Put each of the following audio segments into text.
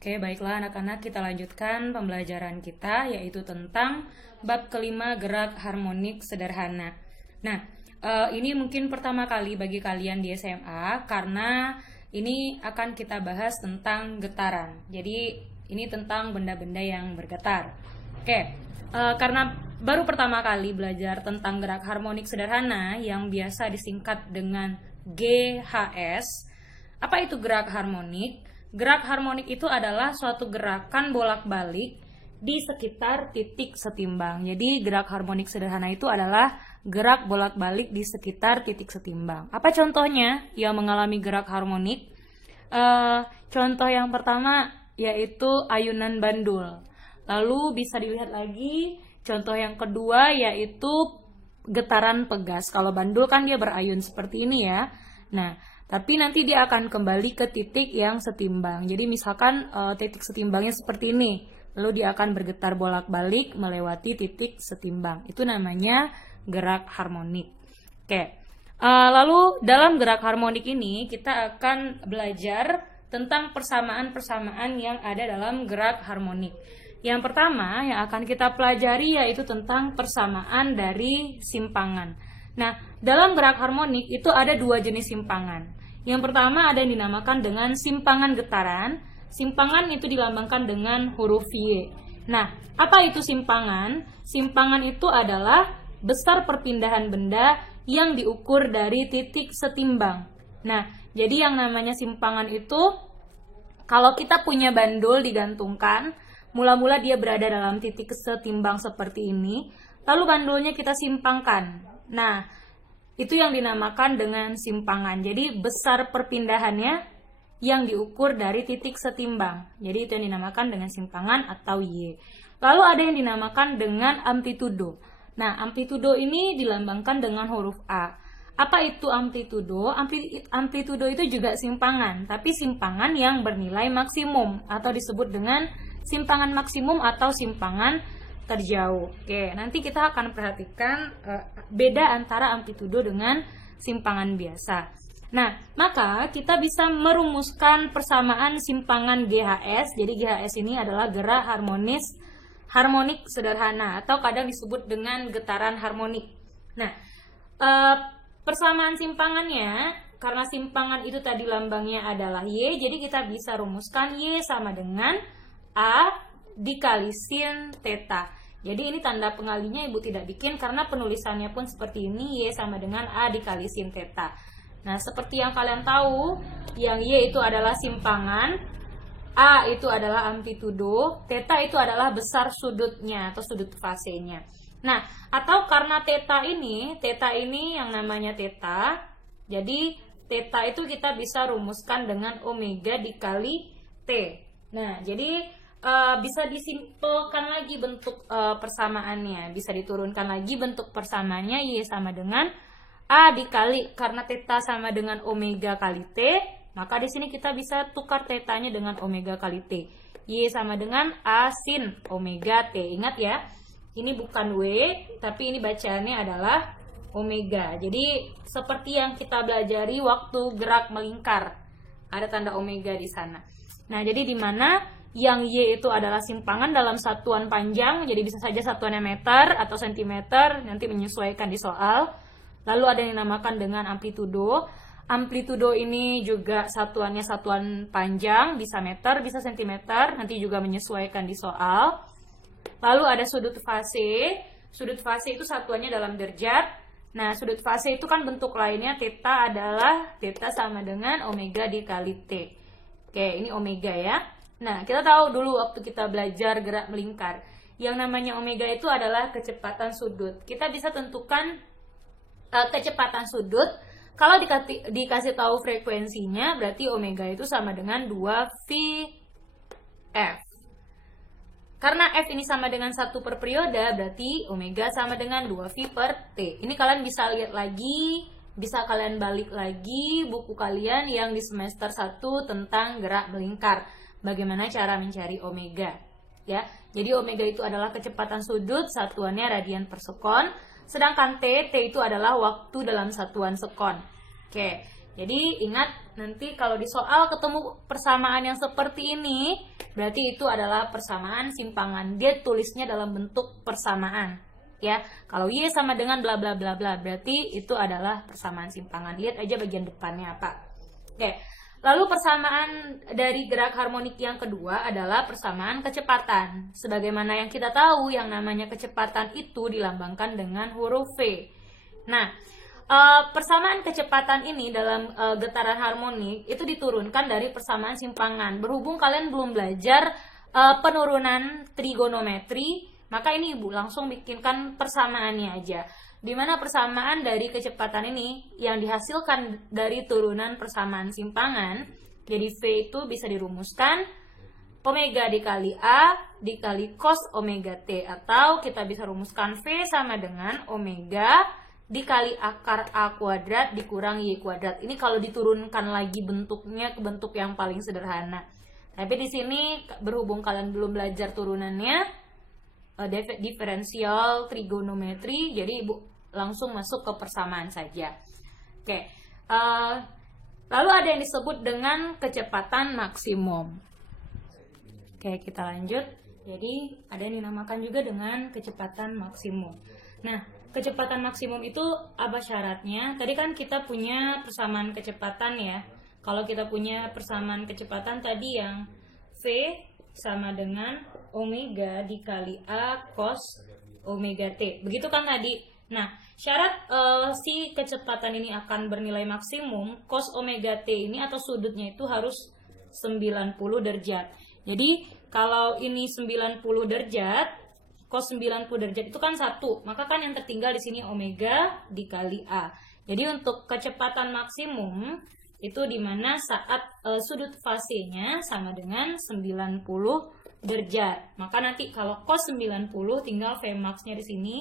Oke, baiklah anak-anak, kita lanjutkan pembelajaran kita, yaitu tentang bab kelima gerak harmonik sederhana. Nah, ini mungkin pertama kali bagi kalian di SMA, karena ini akan kita bahas tentang getaran. Jadi, ini tentang benda-benda yang bergetar. Oke, karena baru pertama kali belajar tentang gerak harmonik sederhana yang biasa disingkat dengan GHS. Apa itu gerak harmonik? Gerak harmonik itu adalah suatu gerakan bolak-balik di sekitar titik setimbang. Jadi gerak harmonik sederhana itu adalah gerak bolak-balik di sekitar titik setimbang. Apa contohnya yang mengalami gerak harmonik? Contoh yang pertama yaitu ayunan bandul. Lalu bisa dilihat lagi contoh yang kedua yaitu getaran pegas. Kalau bandul kan dia berayun seperti ini ya. Nah, tapi nanti dia akan kembali ke titik yang setimbang. Jadi misalkan titik setimbangnya seperti ini. Lalu dia akan bergetar bolak-balik melewati titik setimbang. Itu namanya gerak harmonik. Oke. Lalu dalam gerak harmonik ini kita akan belajar tentang persamaan-persamaan yang ada dalam gerak harmonik. Yang pertama yang akan kita pelajari yaitu tentang persamaan dari simpangan. Nah, dalam gerak harmonik itu ada dua jenis simpangan. Yang pertama ada yang dinamakan dengan simpangan getaran. Simpangan itu dilambangkan dengan huruf Y. Nah, apa itu simpangan? Simpangan itu adalah besar perpindahan benda yang diukur dari titik setimbang. Nah, jadi yang namanya simpangan itu, kalau kita punya bandul digantungkan, mula-mula dia berada dalam titik setimbang seperti ini, lalu bandulnya kita simpangkan. Nah, itu yang dinamakan dengan simpangan. Jadi besar perpindahannya yang diukur dari titik setimbang. Jadi itu yang dinamakan dengan simpangan atau Y. Lalu ada yang dinamakan dengan amplitudo. Nah, amplitudo ini dilambangkan dengan huruf A. Apa itu amplitudo? Amplitudo itu juga simpangan, tapi simpangan yang bernilai maksimum atau disebut dengan simpangan maksimum atau simpangan terjauh. Oke, nanti kita akan perhatikan beda antara amplitudo dengan simpangan biasa. Nah, maka kita bisa merumuskan persamaan simpangan GHS. Jadi GHS ini adalah gerak harmonik sederhana atau kadang disebut dengan getaran harmonik. Nah, persamaan simpangannya, karena simpangan itu tadi lambangnya adalah Y, jadi kita bisa rumuskan Y sama dengan A dikali sin theta. Jadi ini tanda pengalinya Ibu tidak bikin karena penulisannya pun seperti ini, Y sama dengan A dikali sin theta. Nah, seperti yang kalian tahu, yang Y itu adalah simpangan, A itu adalah amplitudo, theta itu adalah besar sudutnya atau sudut fasenya. Nah, atau karena theta ini yang namanya theta, jadi theta itu kita bisa rumuskan dengan omega dikali T. Nah, jadi bisa disimpulkan lagi bentuk persamaannya, bisa diturunkan lagi bentuk persamaannya, Y sama dengan A dikali, karena theta sama dengan omega kali T, maka di sini kita bisa tukar tetanya dengan omega kali T. Y sama dengan A sin omega T. Ingat ya, ini bukan W, tapi ini bacaannya adalah omega. Jadi seperti yang kita belajari waktu gerak melingkar, ada tanda omega di sana. Nah, jadi di mana yang Y itu adalah simpangan dalam satuan panjang, jadi bisa saja satuannya meter atau sentimeter, nanti menyesuaikan di soal. Lalu ada yang dinamakan dengan amplitudo. Amplitudo ini juga satuannya satuan panjang, bisa meter, bisa sentimeter, nanti juga menyesuaikan di soal. Lalu ada sudut fase. Sudut fase itu satuannya dalam derajat. Nah, sudut fase itu kan bentuk lainnya, theta adalah theta sama dengan omega dikali T. Oke, ini omega ya. Nah, kita tahu dulu waktu kita belajar gerak melingkar, yang namanya omega itu adalah kecepatan sudut. Kita bisa tentukan kecepatan sudut. Kalau dikasih tahu frekuensinya, berarti omega itu sama dengan 2VF. Karena F ini sama dengan 1 per periode, berarti omega sama dengan 2V per T. Ini kalian bisa lihat lagi, bisa kalian balik lagi buku kalian yang di semester 1 tentang gerak melingkar. Bagaimana cara mencari omega, ya. Jadi omega itu adalah kecepatan sudut, satuannya radian per sekon, sedangkan T itu adalah waktu dalam satuan sekon. Oke, jadi ingat nanti kalau di soal ketemu persamaan yang seperti ini, berarti itu adalah persamaan simpangan. Dia tulisnya dalam bentuk persamaan. Ya, kalau Y sama dengan bla bla bla bla, berarti itu adalah persamaan simpangan. Lihat aja bagian depannya apa. Oke. Lalu persamaan dari gerak harmonik yang kedua adalah persamaan kecepatan. Sebagaimana yang kita tahu, yang namanya kecepatan itu dilambangkan dengan huruf V. Nah, persamaan kecepatan ini dalam getaran harmonik itu diturunkan dari persamaan simpangan. Berhubung kalian belum belajar penurunan trigonometri, maka ini Ibu langsung bikinkan persamaannya aja. Di mana persamaan dari kecepatan ini yang dihasilkan dari turunan persamaan simpangan, jadi V itu bisa dirumuskan omega dikali A dikali cos omega T, atau kita bisa rumuskan V sama dengan omega dikali akar A kuadrat dikurang Y kuadrat. Ini kalau diturunkan lagi bentuknya ke bentuk yang paling sederhana. Tapi di sini berhubung kalian belum belajar turunannya, diferensial trigonometri, jadi Ibu langsung masuk ke persamaan saja. Oke, lalu ada yang disebut dengan kecepatan maksimum. Oke, kita lanjut. Jadi ada yang dinamakan juga dengan kecepatan maksimum. Nah, kecepatan maksimum itu apa syaratnya? Tadi kan kita punya persamaan kecepatan ya. Kalau kita punya persamaan kecepatan tadi yang V sama dengan omega dikali A cos omega T. Begitu kan tadi? Nah, syarat si kecepatan ini akan bernilai maksimum, cos omega T ini atau sudutnya itu harus 90 derajat. Jadi, kalau ini 90 derajat, cos 90 derajat itu kan 1, maka kan yang tertinggal di sini omega dikali A. Jadi, untuk kecepatan maksimum, itu dimana saat sudut fasenya sama dengan 90 derajat. Maka nanti kalau cos 90 tinggal Vmax-nya di sini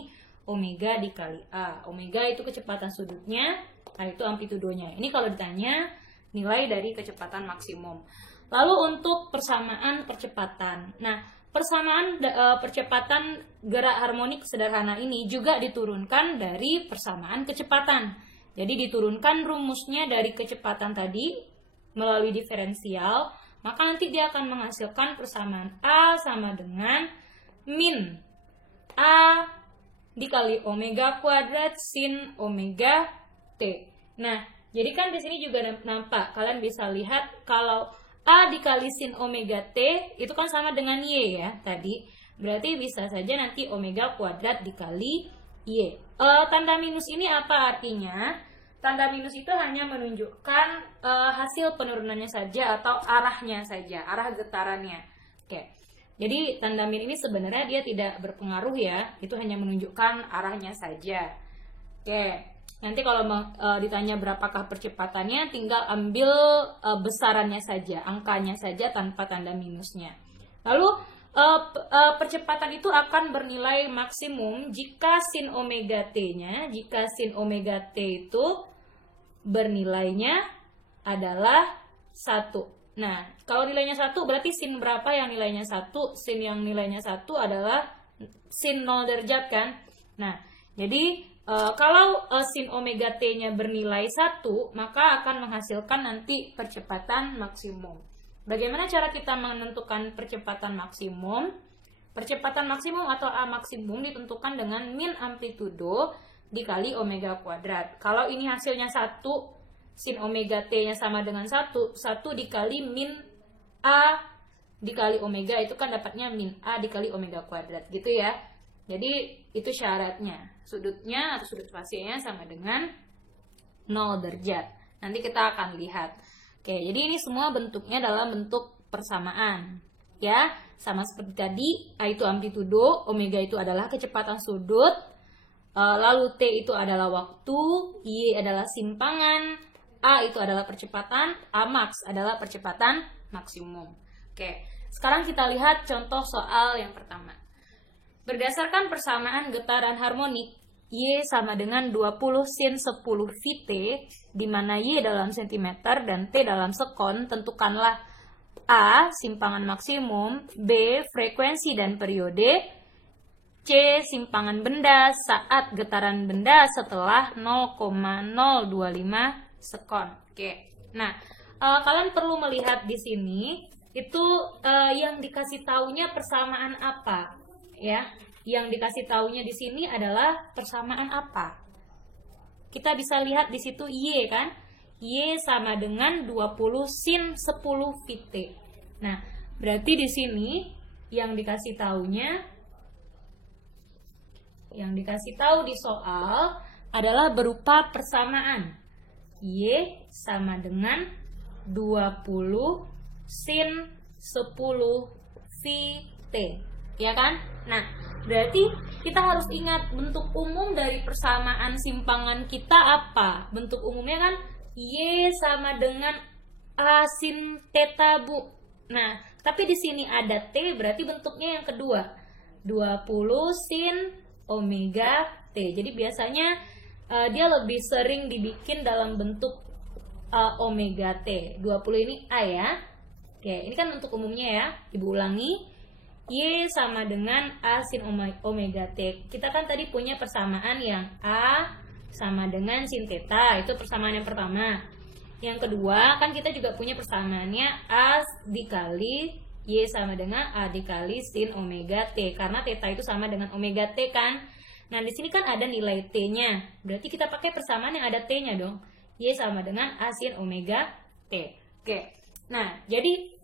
omega dikali A. Omega itu kecepatan sudutnya, A itu amplitudonya. Ini kalau ditanya nilai dari kecepatan maksimum. Lalu untuk persamaan percepatan. Nah, persamaan percepatan gerak harmonik sederhana ini juga diturunkan dari persamaan kecepatan. Jadi diturunkan rumusnya dari kecepatan tadi melalui diferensial, maka nanti dia akan menghasilkan persamaan A sama dengan min A dikali omega kuadrat sin omega T. Nah, jadi kan di sini juga nampak, kalian bisa lihat kalau A dikali sin omega T itu kan sama dengan Y ya tadi. Berarti bisa saja nanti omega kuadrat dikali Y. Tanda minus ini apa artinya? Tanda minus itu hanya menunjukkan hasil penurunannya saja atau arahnya saja, arah getarannya. Oke. Jadi tanda min ini sebenarnya dia tidak berpengaruh ya, itu hanya menunjukkan arahnya saja. Oke, nanti kalau ditanya berapakah percepatannya, tinggal ambil besarannya saja, angkanya saja tanpa tanda minusnya. Lalu percepatan itu akan bernilai maksimum jika sin omega T-nya, jika sin omega T itu bernilainya adalah 1. Nah, kalau nilainya 1 berarti sin berapa yang nilainya 1? Sin yang nilainya 1 adalah sin 0 derajat kan? Nah, jadi kalau sin omega T-nya bernilai 1, maka akan menghasilkan nanti percepatan maksimum. Bagaimana cara kita menentukan percepatan maksimum? Percepatan maksimum atau A maksimum ditentukan dengan min amplitudo dikali omega kuadrat. Kalau ini hasilnya 1, sin omega T-nya sama dengan 1 dikali min A dikali omega itu kan dapatnya min A dikali omega kuadrat gitu ya. Jadi itu syaratnya. Sudutnya atau sudut fasenya sama dengan 0 derajat. Nanti kita akan lihat. Oke, jadi ini semua bentuknya dalam bentuk persamaan. Ya, sama seperti tadi, A itu amplitudo, omega itu adalah kecepatan sudut, lalu T itu adalah waktu, Y adalah simpangan, A itu adalah percepatan, A max adalah percepatan maksimum. Oke, sekarang kita lihat contoh soal yang pertama. Berdasarkan persamaan getaran harmonik, Y sama dengan 20 sin 10 Vt, di mana Y dalam cm dan T dalam sekon, tentukanlah A, simpangan maksimum, B, frekuensi dan periode, C, simpangan benda saat getaran benda setelah 0,025 sekon. Oke. Nah, kalian perlu melihat di sini itu yang dikasih taunya persamaan apa? Ya, yang dikasih taunya di sini adalah persamaan apa? Kita bisa lihat di situ Y kan? Y sama dengan 20 sin 10 Vt. Nah, berarti di sini yang dikasih tahu di soal adalah berupa persamaan. Y sama dengan 20 sin 10 Vt. Ya kan? Nah, berarti kita harus ingat bentuk umum dari persamaan simpangan kita apa? Bentuk umumnya kan Y sama dengan A sin theta, Bu. Nah, tapi di sini ada T, berarti bentuknya yang kedua. 20 sin omega T. Jadi biasanya dia lebih sering dibikin dalam bentuk omega T. 20 ini A ya. Oke, ini kan bentuk umumnya ya. Ibu ulangi. Y sama dengan A sin omega T. Kita kan tadi punya persamaan yang A sama dengan sin theta. Itu persamaan yang pertama. Yang kedua, kan kita juga punya persamaannya A dikali Y sama dengan A dikali sin omega T. Karena theta itu sama dengan omega T kan. Nah, di sini kan ada nilai T-nya. Berarti kita pakai persamaan yang ada T-nya dong. Y sama dengan A sin omega T. Oke. Nah, jadi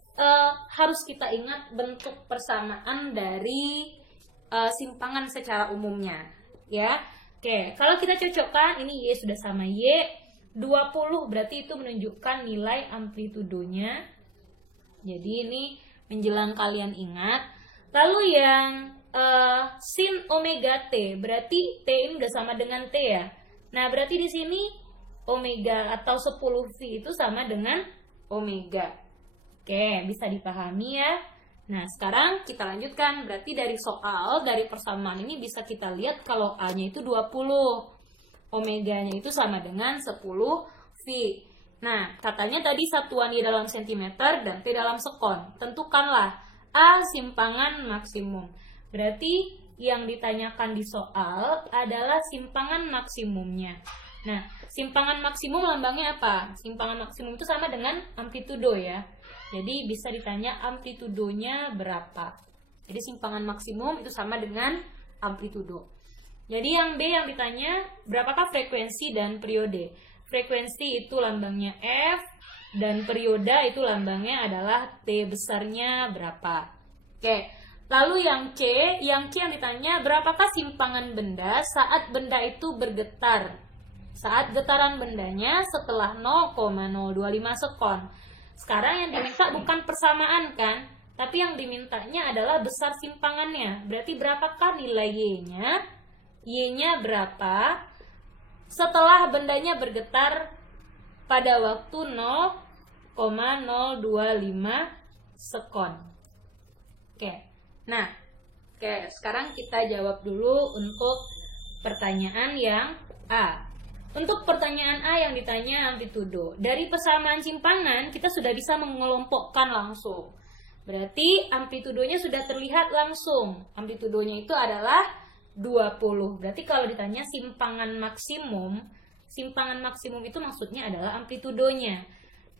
harus kita ingat bentuk persamaan dari simpangan secara umumnya. Ya. Oke, kalau kita cocokkan, ini Y sudah sama Y. 20 berarti itu menunjukkan nilai amplitudonya. Jadi ini menjelang kalian ingat. Lalu yang sin omega T, berarti T ini udah sama dengan T ya. Nah, berarti di sini omega atau 10 V itu sama dengan omega. Oke, bisa dipahami ya. Nah, sekarang kita lanjutkan. Berarti dari soal, dari persamaan ini bisa kita lihat kalau A-nya itu 20. Omeganya itu sama dengan 10 V. Nah, katanya tadi satuan Y dalam sentimeter dan T dalam sekon. Tentukanlah A simpangan maksimum. Berarti yang ditanyakan di soal adalah simpangan maksimumnya. Nah, simpangan maksimum lambangnya apa? Simpangan maksimum itu sama dengan amplitudo ya. Jadi bisa ditanya amplitudonya berapa. Jadi simpangan maksimum itu sama dengan amplitudo. Jadi yang B yang ditanya berapakah frekuensi dan periode. Frekuensi itu lambangnya F dan periode itu lambangnya adalah T besarnya berapa. Oke. Lalu yang C yang ditanya berapakah simpangan benda saat benda itu bergetar. Saat getaran bendanya setelah 0,025 sekon. Sekarang yang diminta bukan persamaan kan, tapi yang dimintanya adalah besar simpangannya. Berarti berapakah nilai Y-nya? Y-nya berapa setelah bendanya bergetar pada waktu 0,025 sekon. Oke. Nah, sekarang kita jawab dulu untuk pertanyaan yang A. Untuk pertanyaan A yang ditanya amplitudo. Dari persamaan simpangan kita sudah bisa mengelompokkan langsung. Berarti amplitudonya sudah terlihat langsung. Amplitudonya itu adalah 20. Berarti kalau ditanya simpangan maksimum itu maksudnya adalah amplitudonya.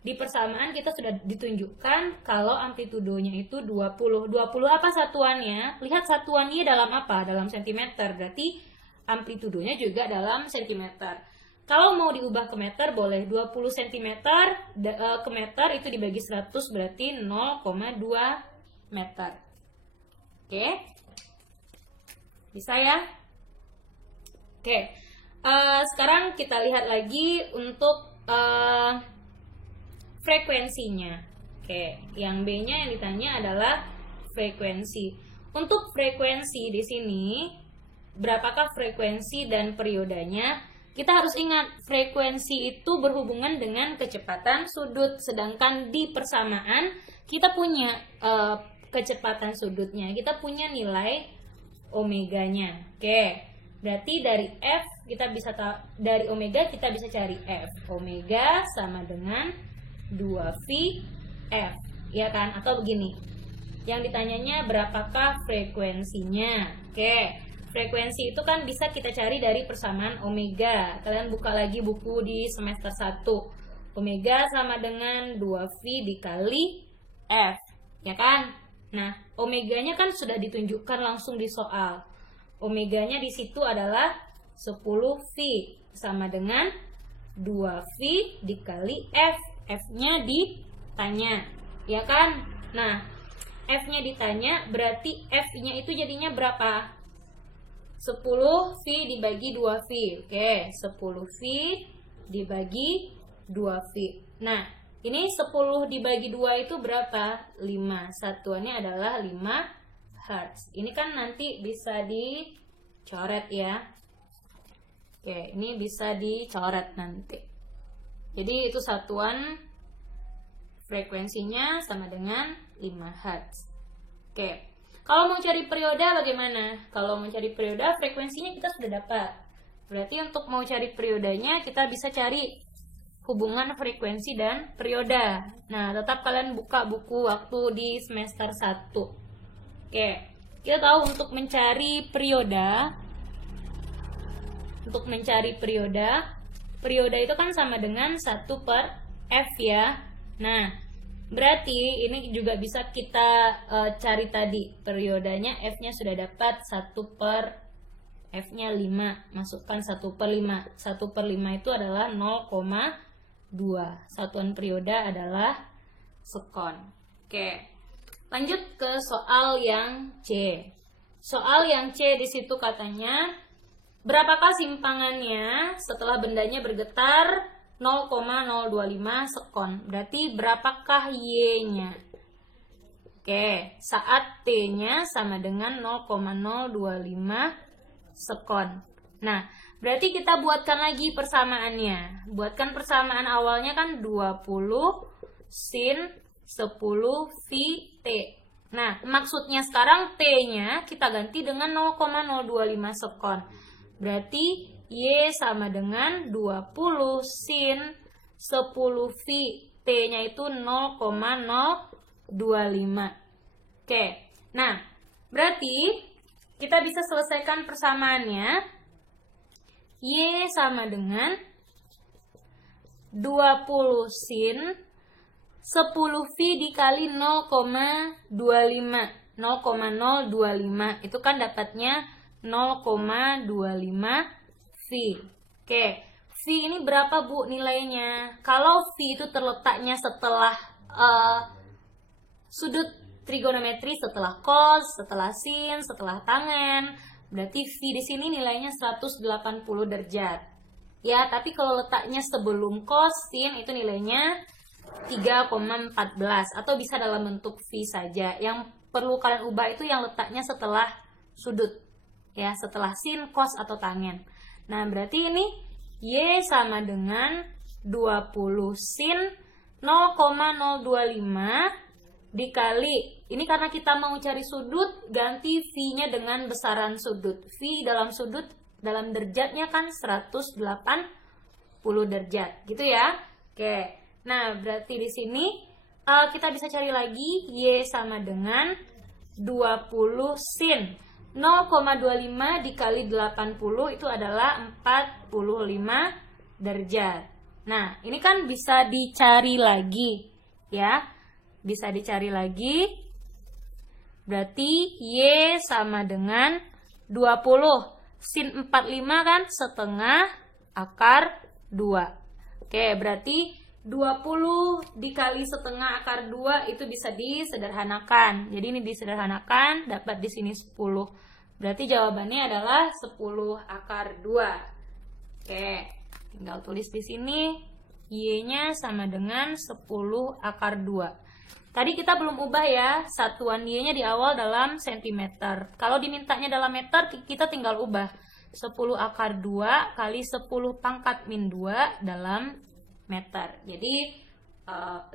Di persamaan kita sudah ditunjukkan kalau amplitudonya itu 20. 20 apa satuannya? Lihat satuannya dalam apa? Dalam sentimeter. Berarti amplitudonya juga dalam sentimeter. Kalau mau diubah ke meter boleh 20 cm ke meter itu dibagi 100 berarti 0,2 meter. Oke. Bisa ya? Oke. Sekarang kita lihat lagi untuk frekuensinya. Oke, yang B-nya yang ditanya adalah frekuensi. Untuk frekuensi di sini, berapakah frekuensi dan periodenya? Kita harus ingat, frekuensi itu berhubungan dengan kecepatan sudut. Sedangkan di persamaan, kita punya kecepatan sudutnya. Kita punya nilai omeganya. Oke, berarti dari F, dari omega kita bisa cari F. Omega sama dengan 2V F, ya kan? Atau begini, yang ditanyanya berapakah frekuensinya. Oke, frekuensi itu kan bisa kita cari dari persamaan omega. Kalian buka lagi buku di semester 1. Omega sama dengan 2V dikali F. ya kan? Nah, omeganya kan sudah ditunjukkan langsung di soal. Omeganya di situ adalah 10V sama dengan 2V dikali F. F-nya ditanya, ya kan? Nah, F-nya ditanya berarti F-nya itu jadinya berapa? 10V dibagi 2V. Oke, 10V dibagi 2V. Nah, ini 10 dibagi 2 itu berapa? 5. Satuannya adalah 5 Hz. Ini kan nanti bisa dicoret ya. Oke, ini bisa dicoret nanti. Jadi itu satuan frekuensinya sama dengan 5 Hz. Oke, kalau mau cari perioda bagaimana? Kalau mau cari perioda, frekuensinya kita sudah dapat. Berarti untuk mau cari periodanya, kita bisa cari hubungan frekuensi dan perioda. Nah, tetap kalian buka buku waktu di semester 1. Oke, kita tahu untuk mencari perioda, perioda itu kan sama dengan 1/F ya. Nah, berarti ini juga bisa kita cari tadi. Periodanya F-nya sudah dapat 1/F-nya 5. Masukkan 1/5. 1/5 itu adalah 0,2. Satuan perioda adalah sekon. Oke. Lanjut ke soal yang C. Soal yang C di situ katanya, berapakah simpangannya setelah bendanya bergetar 0,025 sekon? Berarti berapakah Y-nya? Oke, saat T-nya sama dengan 0,025 sekon. Nah, berarti kita buatkan lagi persamaannya. Buatkan persamaan awalnya kan 20 sin 10 VT. Nah, maksudnya sekarang T-nya kita ganti dengan 0,025 sekon. Berarti Y sama dengan 20 sin 10 V. T-nya itu 0,025. Oke, nah berarti kita bisa selesaikan persamaannya. Y sama dengan 20 sin 10 V dikali 0,25. 0,025 itu kan dapatnya 0,25 V. Oke, V ini berapa Bu nilainya? Kalau V itu terletaknya setelah sudut trigonometri, setelah cos, setelah sin, setelah tangen, berarti V di sini nilainya 180 derajat. Ya, tapi kalau letaknya sebelum cos, sin itu nilainya 3,14 atau bisa dalam bentuk V saja. Yang perlu kalian ubah itu yang letaknya setelah sudut. Ya, setelah sin, cos atau tangen. Nah, berarti ini Y sama dengan 20 sin 0,025 dikali, ini karena kita mau cari sudut, ganti V-nya dengan besaran sudut. V dalam sudut, dalam derajatnya kan 180 derajat, gitu ya. Oke, nah berarti di sini kita bisa cari lagi Y sama dengan 20 sin 0,25 dikali 80 itu adalah 45 derajat. Nah, ini kan bisa dicari lagi, ya. Bisa dicari lagi. Berarti Y sama dengan 20. Sin 45 kan setengah akar 2. Oke, berarti 20 dikali setengah akar 2 itu bisa disederhanakan. Jadi ini disederhanakan, dapat di sini 10. Berarti jawabannya adalah 10 akar 2. Oke, tinggal tulis di sini Y-nya sama dengan 10 akar 2. Tadi kita belum ubah ya, satuan Y-nya di awal dalam sentimeter. Kalau dimintanya dalam meter, kita tinggal ubah 10 akar 2 kali 10 pangkat min 2 dalam meter. Jadi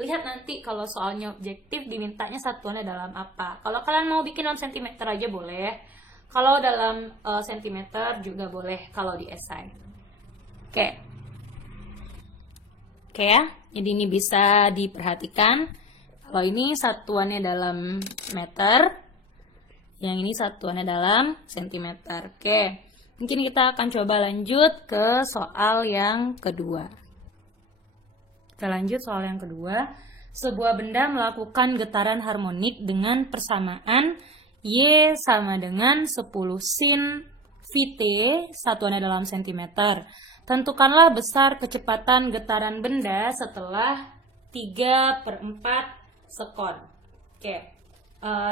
lihat nanti kalau soalnya objektif dimintanya satuannya dalam apa. Kalau kalian mau bikin dalam sentimeter aja boleh. Kalau dalam sentimeter juga boleh kalau di esai. Oke ya. Jadi ini bisa diperhatikan. Kalau ini satuannya dalam meter, yang ini satuannya dalam sentimeter. Oke. Mungkin kita akan coba lanjut ke soal yang kedua. Kita lanjut soal yang kedua. sebuah benda melakukan getaran harmonik dengan persamaan Y sama dengan 10 sin Vt, satuannya dalam sentimeter. Tentukanlah besar kecepatan getaran benda setelah 3/4 sekon. Oke.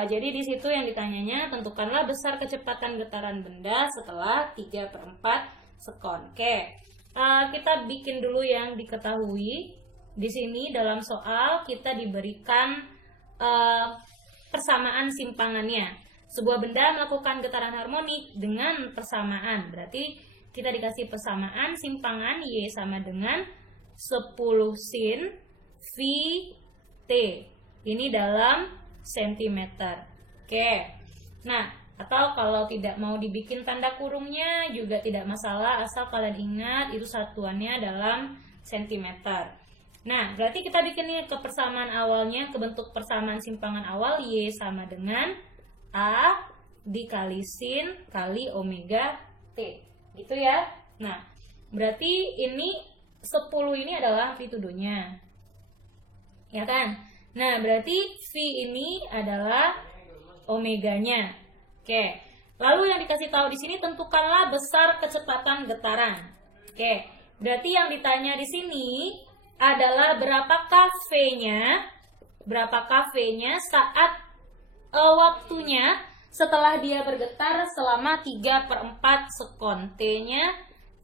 Jadi di situ yang ditanyanya, tentukanlah besar kecepatan getaran benda setelah 3/4 sekon. Oke. Kita bikin dulu yang diketahui. Di sini dalam soal kita diberikan persamaan simpangannya. Sebuah benda melakukan getaran harmonik dengan persamaan. Berarti kita dikasih persamaan simpangan Y sama dengan 10 sin Vt. Ini dalam sentimeter. Oke. Nah, atau kalau tidak mau dibikin tanda kurungnya juga tidak masalah, asal kalian ingat itu satuannya dalam sentimeter. Nah, berarti kita bikin nih ke persamaan awalnya, ke bentuk persamaan simpangan awal Y sama dengan A dikali sin kali omega T. Gitu ya. Nah, berarti ini 10 ini adalah amplitudonya. Ya kan? Nah, berarti V ini adalah omeganya. Oke. Lalu yang dikasih tahu di sini, tentukanlah besar kecepatan getaran. Oke. Berarti yang ditanya di sini adalah berapakah V-nya? Berapakah V-nya saat waktunya setelah dia bergetar selama 3/4 sekon. T-nya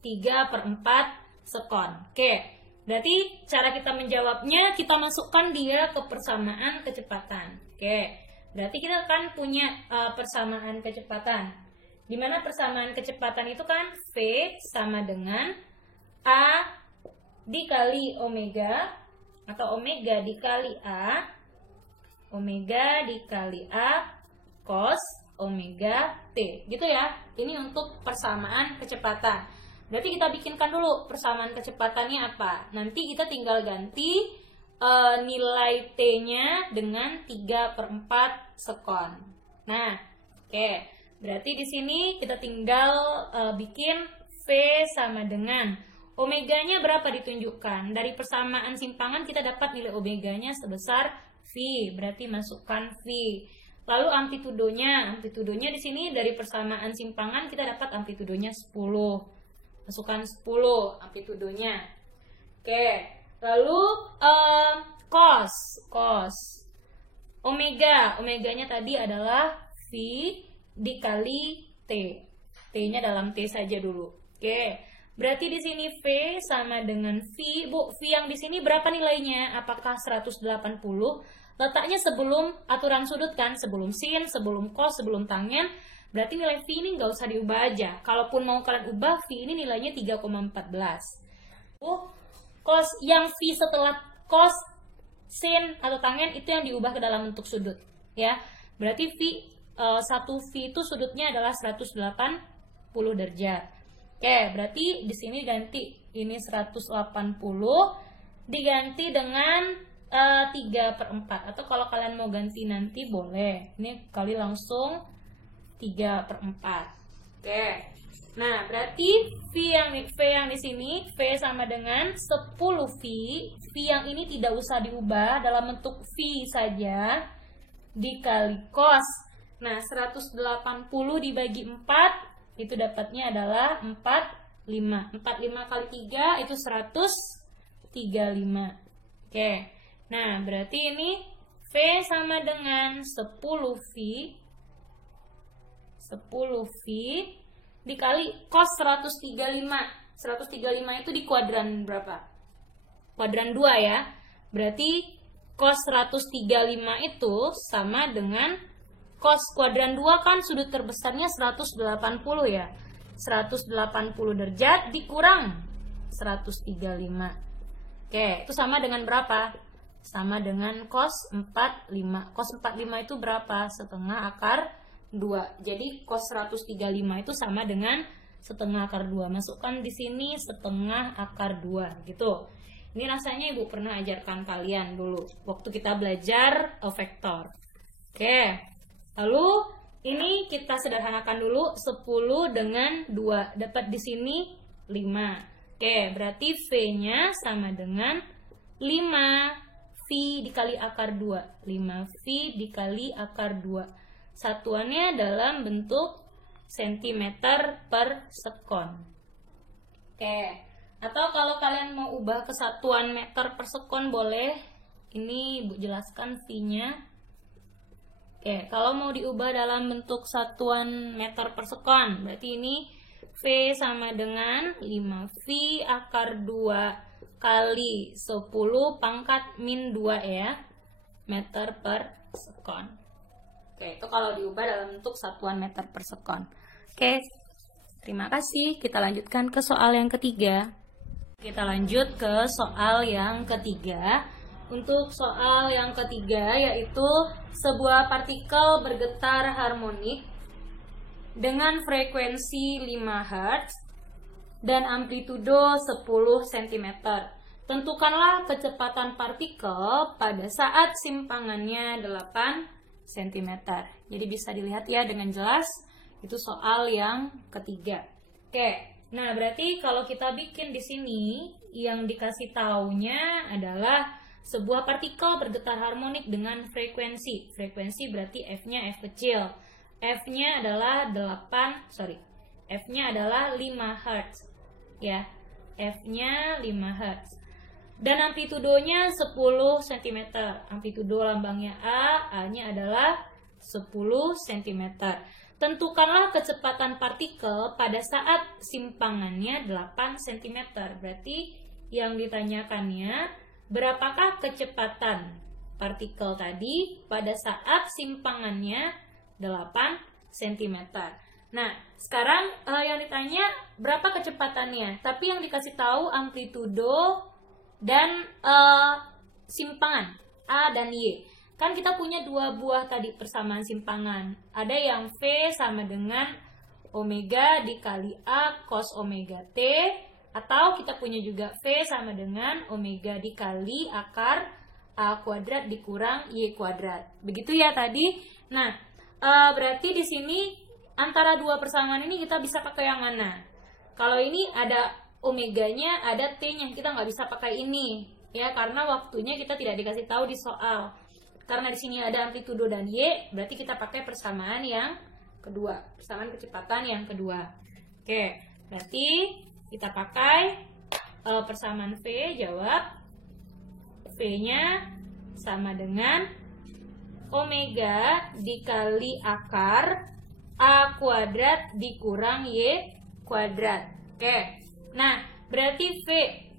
3/4 sekon. Oke. Berarti cara kita menjawabnya, kita masukkan dia ke persamaan kecepatan. Oke. Berarti kita kan punya persamaan kecepatan. Dimana persamaan kecepatan itu kan V sama dengan A dikali omega, atau omega dikali A, omega dikali A cos omega T. Gitu ya. Ini untuk persamaan kecepatan. Berarti kita bikinkan dulu persamaan kecepatannya apa. Nanti kita tinggal ganti nilai T-nya dengan 3/4 sekon. Nah, oke. Berarti di sini kita tinggal bikin V sama dengan omeganya berapa ditunjukkan. Dari persamaan simpangan kita dapat nilai omeganya sebesar V. Berarti masukkan V. Lalu amplitudonya. Amplitudonya di sini dari persamaan simpangan kita dapat amplitudonya 10. Masukkan 10 amplitudonya. Oke. Lalu cos. Omeganya tadi adalah V dikali T. T-nya dalam T saja dulu. Oke. Berarti di sini V sama dengan V. Bu, V yang di sini berapa nilainya? Apakah 180? Letaknya sebelum aturan sudut kan? Sebelum sin, sebelum cos, sebelum tangen. Berarti nilai V ini nggak usah diubah aja. Kalaupun mau kalian ubah, V ini nilainya 3,14. Cos yang V setelah cos, sin, atau tangen itu yang diubah ke dalam bentuk sudut. Ya, berarti satu V itu sudutnya adalah 180 derajat. Oke, berarti di sini ganti ini 180 diganti dengan 3/4. Atau kalau kalian mau ganti nanti boleh. Ini kali langsung 3/4. Oke. Nah, berarti V yang di sini V sama dengan 10 V. V yang ini tidak usah diubah dalam bentuk V saja dikali cos. Nah, 180 dibagi 4 itu dapatnya adalah 45. 45 kali 3 itu 135. Oke. Nah, berarti ini V sama dengan 10V dikali cos 135. 135 itu di kuadran berapa? Kuadran 2 ya. Berarti cos 135 itu sama dengan cos kuadran 2 kan sudut terbesarnya 180 ya. 180 derajat dikurang 135. Oke, itu sama dengan berapa? Sama dengan cos 45. Cos 45 itu berapa? Setengah akar 2. Jadi cos 135 itu sama dengan setengah akar 2. Masukkan di sini setengah akar 2 gitu. Ini rasanya Ibu pernah ajarkan kalian dulu waktu kita belajar vektor. Oke. Lalu ini kita sederhanakan dulu. 10 dengan 2 dapat di sini 5. Oke, berarti V-nya sama dengan 5 5V dikali akar 2. 5V dikali akar 2. Satuannya dalam bentuk cm per sekon. Oke. Atau kalau kalian mau ubah ke satuan meter per sekon boleh. Ini Ibu jelaskan V-nya. Oke, kalau mau diubah dalam bentuk satuan meter per sekon, berarti ini V sama dengan 5V akar 2 kali 10 pangkat min 2 ya, meter per sekon. Oke, itu kalau diubah dalam bentuk satuan meter per sekon. Oke, terima kasih. Kita lanjutkan ke soal yang ketiga. Kita lanjut ke soal yang ketiga. Untuk soal yang ketiga yaitu sebuah partikel bergetar harmonik dengan frekuensi 5 Hz dan amplitudo 10 cm. Tentukanlah kecepatan partikel pada saat simpangannya 8 cm. Jadi bisa dilihat ya dengan jelas, itu soal yang ketiga. Oke, nah berarti kalau kita bikin di sini yang dikasih taunya adalah sebuah partikel bergetar harmonik dengan frekuensi. Frekuensi berarti F-nya F kecil. F-nya adalah 5 Hz. Ya, F-nya 5 Hz. Dan amplitudonya 10 cm. Amplitudo lambangnya A, A-nya adalah 10 cm. Tentukanlah kecepatan partikel pada saat simpangannya 8 cm. Berarti yang ditanyakannya, berapakah kecepatan partikel tadi pada saat simpangannya 8 cm. Nah, sekarang yang ditanya berapa kecepatannya, tapi yang dikasih tahu amplitudo dan simpangan A dan Y. Kan kita punya dua buah tadi persamaan simpangan. Ada yang V sama dengan omega dikali A cos omega T, atau kita punya juga V sama dengan omega dikali akar A kuadrat dikurang Y kuadrat. Begitu ya tadi. Nah, berarti di sini antara dua persamaan ini kita bisa pakai yang mana? Kalau ini ada omeganya, ada T-nya, kita nggak bisa pakai ini ya, karena waktunya kita tidak dikasih tahu di soal. Karena di sini ada amplitudo dan Y, berarti kita pakai persamaan yang kedua, persamaan kecepatan yang kedua. Oke, berarti kita pakai persamaan V, jawab V-nya sama dengan omega dikali akar A kuadrat dikurang Y kuadrat. Oke, nah berarti V,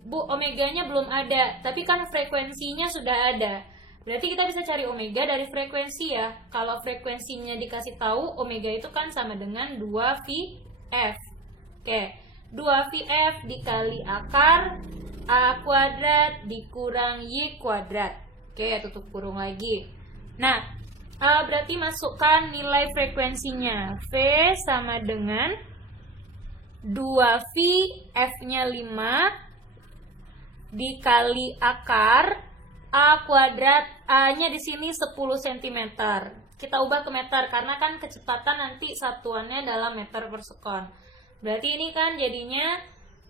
Bu, omeganya belum ada, tapi kan frekuensinya sudah ada. Berarti kita bisa cari omega dari frekuensi ya. Kalau frekuensinya dikasih tahu, omega itu kan sama dengan 2VF. Oke, 2VF dikali akar A kuadrat dikurang Y kuadrat. Oke, tutup kurung lagi. Nah, berarti masukkan nilai frekuensinya. V sama dengan 2V, F-nya 5 dikali akar A kuadrat, A-nya di sini 10 cm. Kita ubah ke meter karena kan kecepatan nanti satuannya dalam meter per sekon. Berarti ini kan jadinya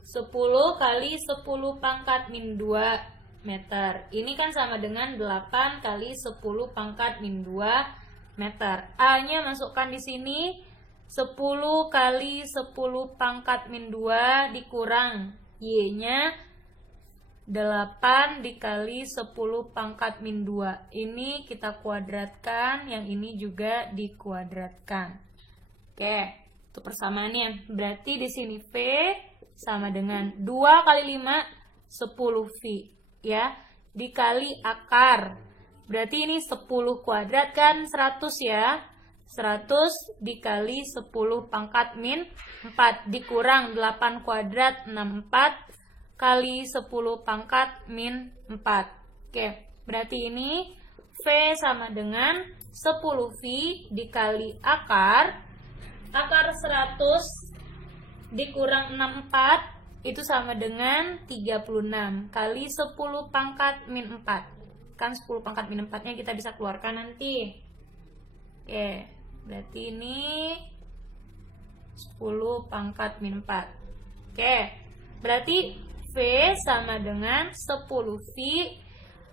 10 kali 10 pangkat min 2 meter. Ini kan sama dengan 8 kali 10 pangkat min 2 meter. A-nya masukkan di sini 10 kali 10 pangkat min 2 dikurang Y-nya 8 dikali 10 pangkat min 2. Ini kita kuadratkan, yang ini juga dikuadratkan. Oke, itu persamaannya. Berarti di sini V sama dengan 2 kali 5 10V ya, dikali akar. Berarti ini 10 kuadrat kan 100 ya. 100 dikali 10 pangkat min 4 dikurang 8 kuadrat 64 kali 10 pangkat min 4. Oke, berarti ini V sama dengan 10V dikali akar 100 dikurang 64 itu sama dengan 36 kali 10 pangkat min 4. Kan 10 pangkat min 4 nya kita bisa keluarkan nanti. Oke, berarti ini 10 pangkat min 4. Oke, berarti V sama dengan 10V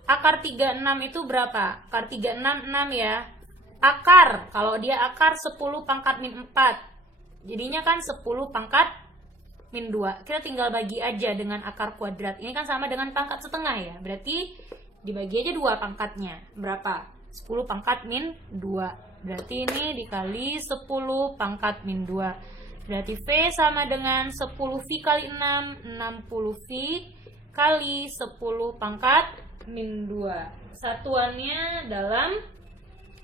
Akar 36 itu berapa? Akar 36 6 ya. Akar, kalau dia akar 10 pangkat min 4. Jadinya kan 10 pangkat min 2. Kita tinggal bagi aja dengan akar kuadrat. Ini kan sama dengan pangkat setengah ya. Berarti dibagi aja 2 pangkatnya. Berapa? 10 pangkat min 2. Berarti ini dikali 10 pangkat min 2. Berarti V sama dengan 10V kali 6. 60V kali 10 pangkat min 2. Satuannya dalam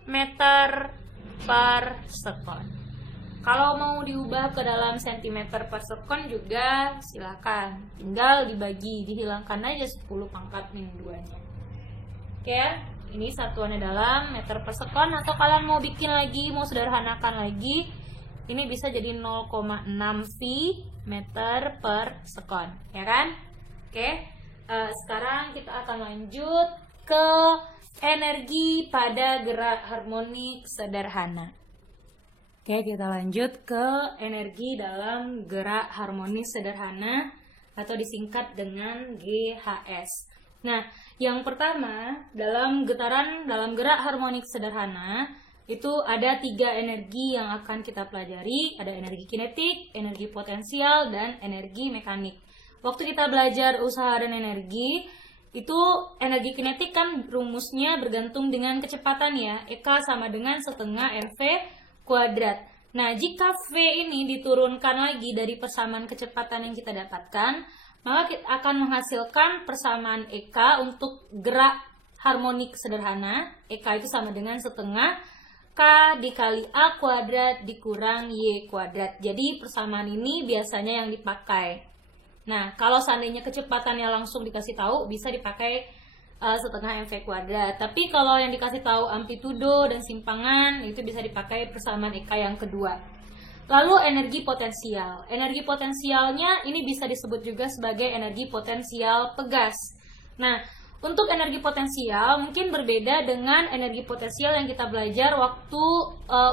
meter per sekon. Kalau mau diubah ke dalam sentimeter per sekon juga silakan. Tinggal dibagi, dihilangkan aja 10 pangkat min 2-nya. Oke, ini satuannya dalam meter per sekon. Atau kalian mau bikin lagi, mau sederhanakan lagi, ini bisa jadi 0,6V meter per sekon, ya kan? Oke, sekarang kita akan lanjut ke energi pada gerak harmonik sederhana. Oke, kita lanjut ke energi dalam gerak harmonik sederhana atau disingkat dengan GHS. Nah, yang pertama dalam gerak harmonik sederhana itu ada 3 energi yang akan kita pelajari. Ada energi kinetik, energi potensial, dan energi mekanik. Waktu kita belajar usaha dan energi, itu energi kinetik kan rumusnya bergantung dengan kecepatan ya. EK sama dengan setengah mv kuadrat. Nah, jika V ini diturunkan lagi dari persamaan kecepatan yang kita dapatkan, maka kita akan menghasilkan persamaan EK untuk gerak harmonik sederhana. EK itu sama dengan setengah K dikali A kuadrat dikurang Y kuadrat. Jadi persamaan ini biasanya yang dipakai. Nah, kalau seandainya kecepatannya langsung dikasih tahu, bisa dipakai setengah mv kuadrat. Tapi kalau yang dikasih tahu amplitudo dan simpangan, itu bisa dipakai persamaan EK yang kedua. Lalu energi potensial. Energi potensialnya ini bisa disebut juga sebagai energi potensial pegas. Nah, untuk energi potensial mungkin berbeda dengan energi potensial yang kita belajar waktu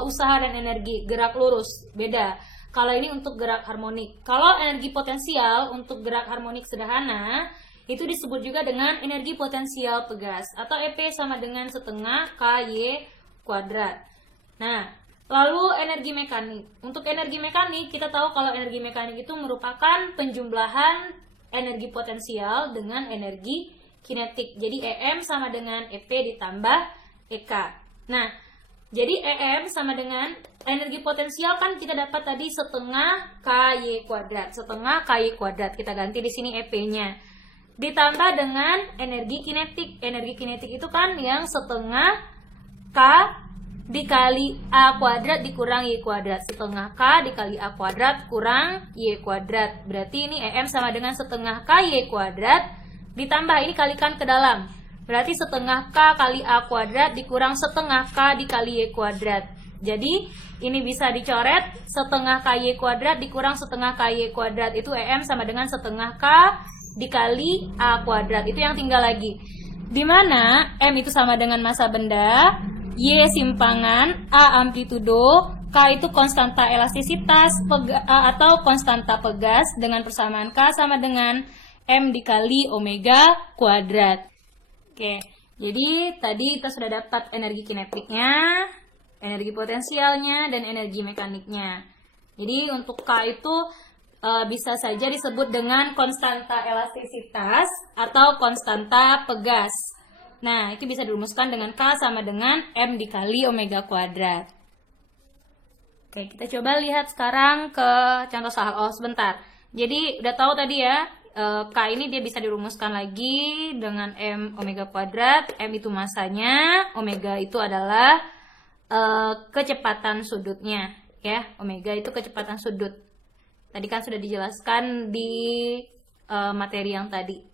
usaha dan energi, gerak lurus. Beda. Kalau ini untuk gerak harmonik. Kalau energi potensial untuk gerak harmonik sederhana, itu disebut juga dengan energi potensial pegas. Atau EP sama dengan setengah KY kuadrat. Nah, lalu energi mekanik. Untuk energi mekanik, kita tahu kalau energi mekanik itu merupakan penjumlahan energi potensial dengan energi kinetik. Jadi EM sama dengan EP ditambah EK. Nah, jadi EM sama dengan energi potensial kan kita dapat tadi setengah KY kuadrat. Setengah KY kuadrat. Kita ganti di sini EP-nya. Ditambah dengan energi kinetik. Energi kinetik itu kan yang setengah K dikali A kuadrat dikurang Y kuadrat. Setengah K dikali A kuadrat kurang Y kuadrat. Berarti ini EM sama dengan setengah KY kuadrat. Ditambah ini kalikan ke dalam. Berarti setengah K kali A kuadrat dikurang setengah K dikali Y kuadrat. Jadi ini bisa dicoret, setengah KY kuadrat dikurang setengah KY kuadrat. Itu EM sama dengan setengah K dikali A kuadrat. Itu yang tinggal lagi. Dimana M itu sama dengan massa benda, Y simpangan, A amplitudo, K itu konstanta elastisitas atau konstanta pegas dengan persamaan K sama dengan M dikali omega kuadrat. Oke, jadi tadi kita sudah dapat energi kinetiknya, energi potensialnya, dan energi mekaniknya. Jadi untuk K itu bisa saja disebut dengan konstanta elastisitas atau konstanta pegas. Nah, itu bisa dirumuskan dengan K sama dengan M dikali omega kuadrat. Oke, kita coba lihat sekarang ke contoh soal. Oh, sebentar. Jadi, udah tahu tadi ya, K ini dia bisa dirumuskan lagi dengan M omega kuadrat. M itu masanya, omega itu adalah kecepatan sudutnya. Ya, omega itu kecepatan sudut. Tadi kan sudah dijelaskan di materi yang tadi.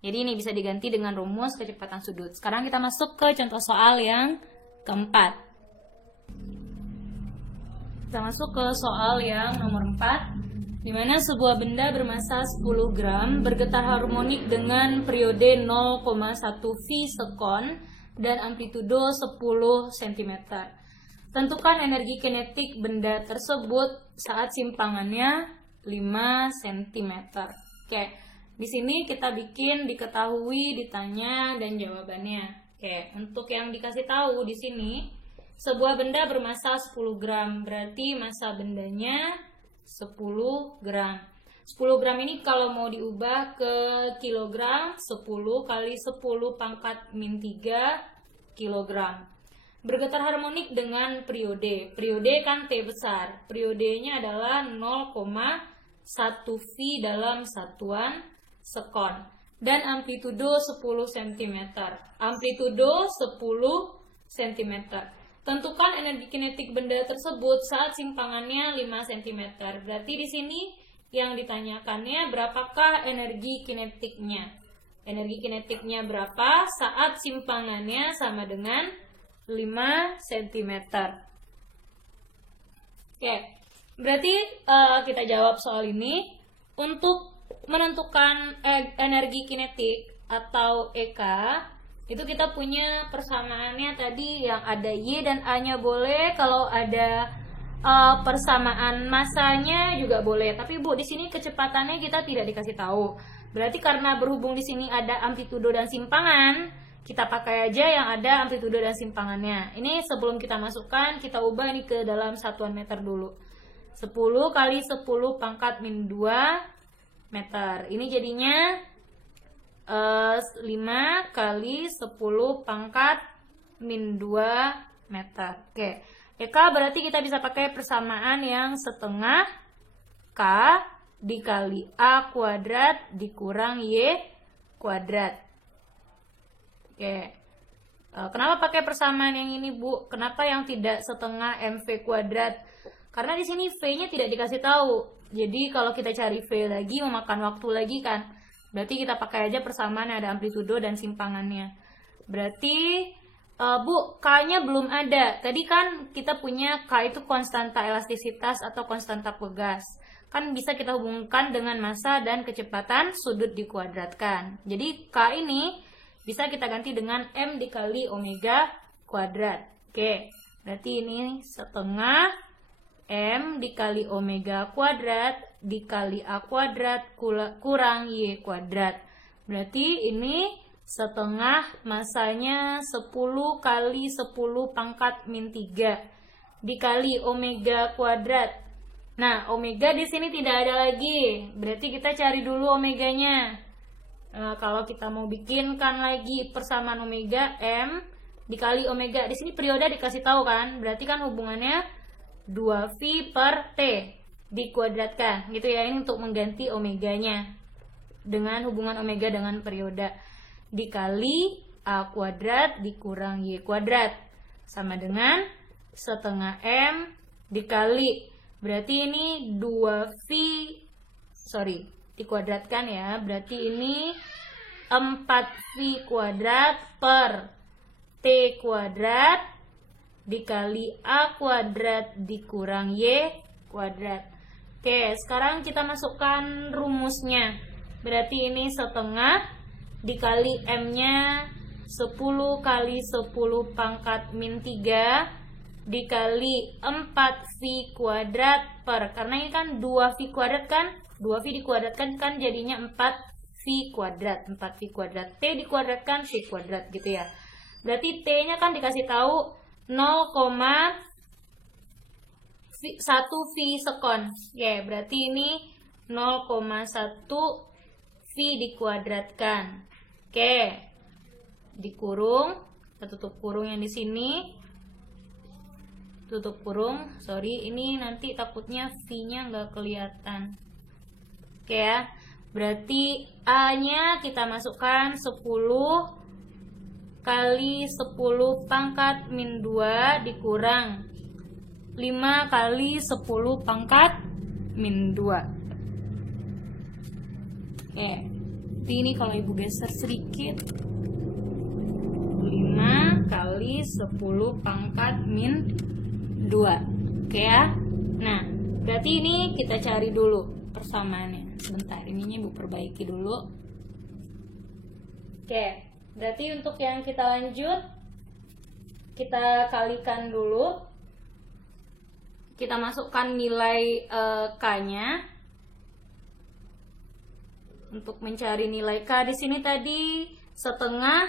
Jadi ini bisa diganti dengan rumus kecepatan sudut. Sekarang kita masuk ke contoh soal yang keempat. Kita masuk ke soal yang nomor 4. Di mana sebuah benda bermassa 10 gram bergetar harmonik dengan periode 0,1 V sekon dan amplitudo 10 cm. Tentukan energi kinetik benda tersebut saat simpangannya 5 cm. Oke. Di sini kita bikin diketahui, ditanya, dan jawabannya. Oke, untuk yang dikasih tahu di sini, sebuah benda bermasa 10 gram, berarti massa bendanya 10 gram. 10 gram ini kalau mau diubah ke kilogram, 10 kali 10 pangkat min 3 kilogram. Bergetar harmonik dengan periode. Periode kan T besar. Periodenya adalah 0,1 V dalam satuan sekon. Dan amplitudo 10 cm. Amplitudo 10 cm. Tentukan energi kinetik benda tersebut saat simpangannya 5 cm. Berarti di sini yang ditanyakannya berapakah energi kinetiknya. Energi kinetiknya berapa saat simpangannya sama dengan 5 cm. Oke, berarti kita jawab soal ini. Untuk menentukan energi kinetik atau EK, itu kita punya persamaannya tadi yang ada Y dan A-nya boleh, kalau ada persamaan masanya juga boleh. Tapi Bu, di sini kecepatannya kita tidak dikasih tahu. Berarti karena berhubung di sini ada amplitudo dan simpangan, kita pakai aja yang ada amplitudo dan simpangannya. Ini sebelum kita masukkan, kita ubah ini ke dalam satuan meter dulu. 10 kali 10 pangkat min 2 meter. Ini jadinya 5 kali 10 pangkat min 2 meter. Oke. EK berarti kita bisa pakai persamaan yang setengah K dikali A kuadrat dikurang Y kuadrat. Oke. Kenapa pakai persamaan yang ini, Bu? Kenapa yang tidak setengah MV kuadrat? Karena di sini V-nya tidak dikasih tahu. Jadi kalau kita cari V lagi memakan waktu lagi kan. Berarti kita pakai aja persamaan yang ada amplitudo dan simpangannya. Berarti Bu, K-nya belum ada. Tadi kan kita punya K itu konstanta elastisitas atau konstanta pegas. Kan bisa kita hubungkan dengan massa dan kecepatan sudut dikuadratkan. Jadi K ini bisa kita ganti dengan M dikali omega kuadrat. Oke, berarti ini setengah M dikali omega kuadrat dikali A kuadrat kurang Y kuadrat. Berarti ini setengah massanya 10 kali 10 pangkat min 3 dikali omega kuadrat. Nah, omega di sini tidak ada lagi. Berarti kita cari dulu omeganya. Kalau kita mau bikinkan lagi persamaan omega, M dikali omega. Di sini periode dikasih tahu kan? Berarti kan hubungannya 2V per T dikuadratkan. Gitu ya, ini untuk mengganti omeganya. Dengan hubungan omega dengan periode. Dikali A kuadrat dikurang Y kuadrat sama dengan setengah M dikali, berarti ini 2V, dikuadratkan ya, berarti ini 4V kuadrat per T kuadrat dikali A kuadrat dikurang Y kuadrat. Oke, sekarang kita masukkan rumusnya. Berarti ini setengah dikali M-nya 10 kali 10 pangkat min 3 dikali 4V kuadrat per, karena ini kan 2V kuadrat kan, 2V dikuadratkan kan jadinya 4V kuadrat, 4V kuadrat, T dikuadratkan V kuadrat gitu ya. Berarti T-nya kan dikasih tahu 0,1 V sekon. Ya, berarti ini 0,1 V dikuadratkan. Oke, dikurung, kita tutup kurung yang di sini, tutup kurung, ini nanti takutnya V-nya nggak kelihatan. Oke ya, berarti A-nya kita masukkan 10 kali 10 pangkat min 2 dikurang 5 kali 10 pangkat min 2. Oke. Ini kalau ibu geser sedikit 5 kali 10 pangkat min 2. Oke ya. Nah, berarti ini kita cari dulu persamaannya. Sebentar, ininya ibu perbaiki dulu. Oke, berarti untuk yang kita lanjut, kita kalikan dulu. Kita masukkan nilai K-nya. untuk mencari nilai K di sini tadi setengah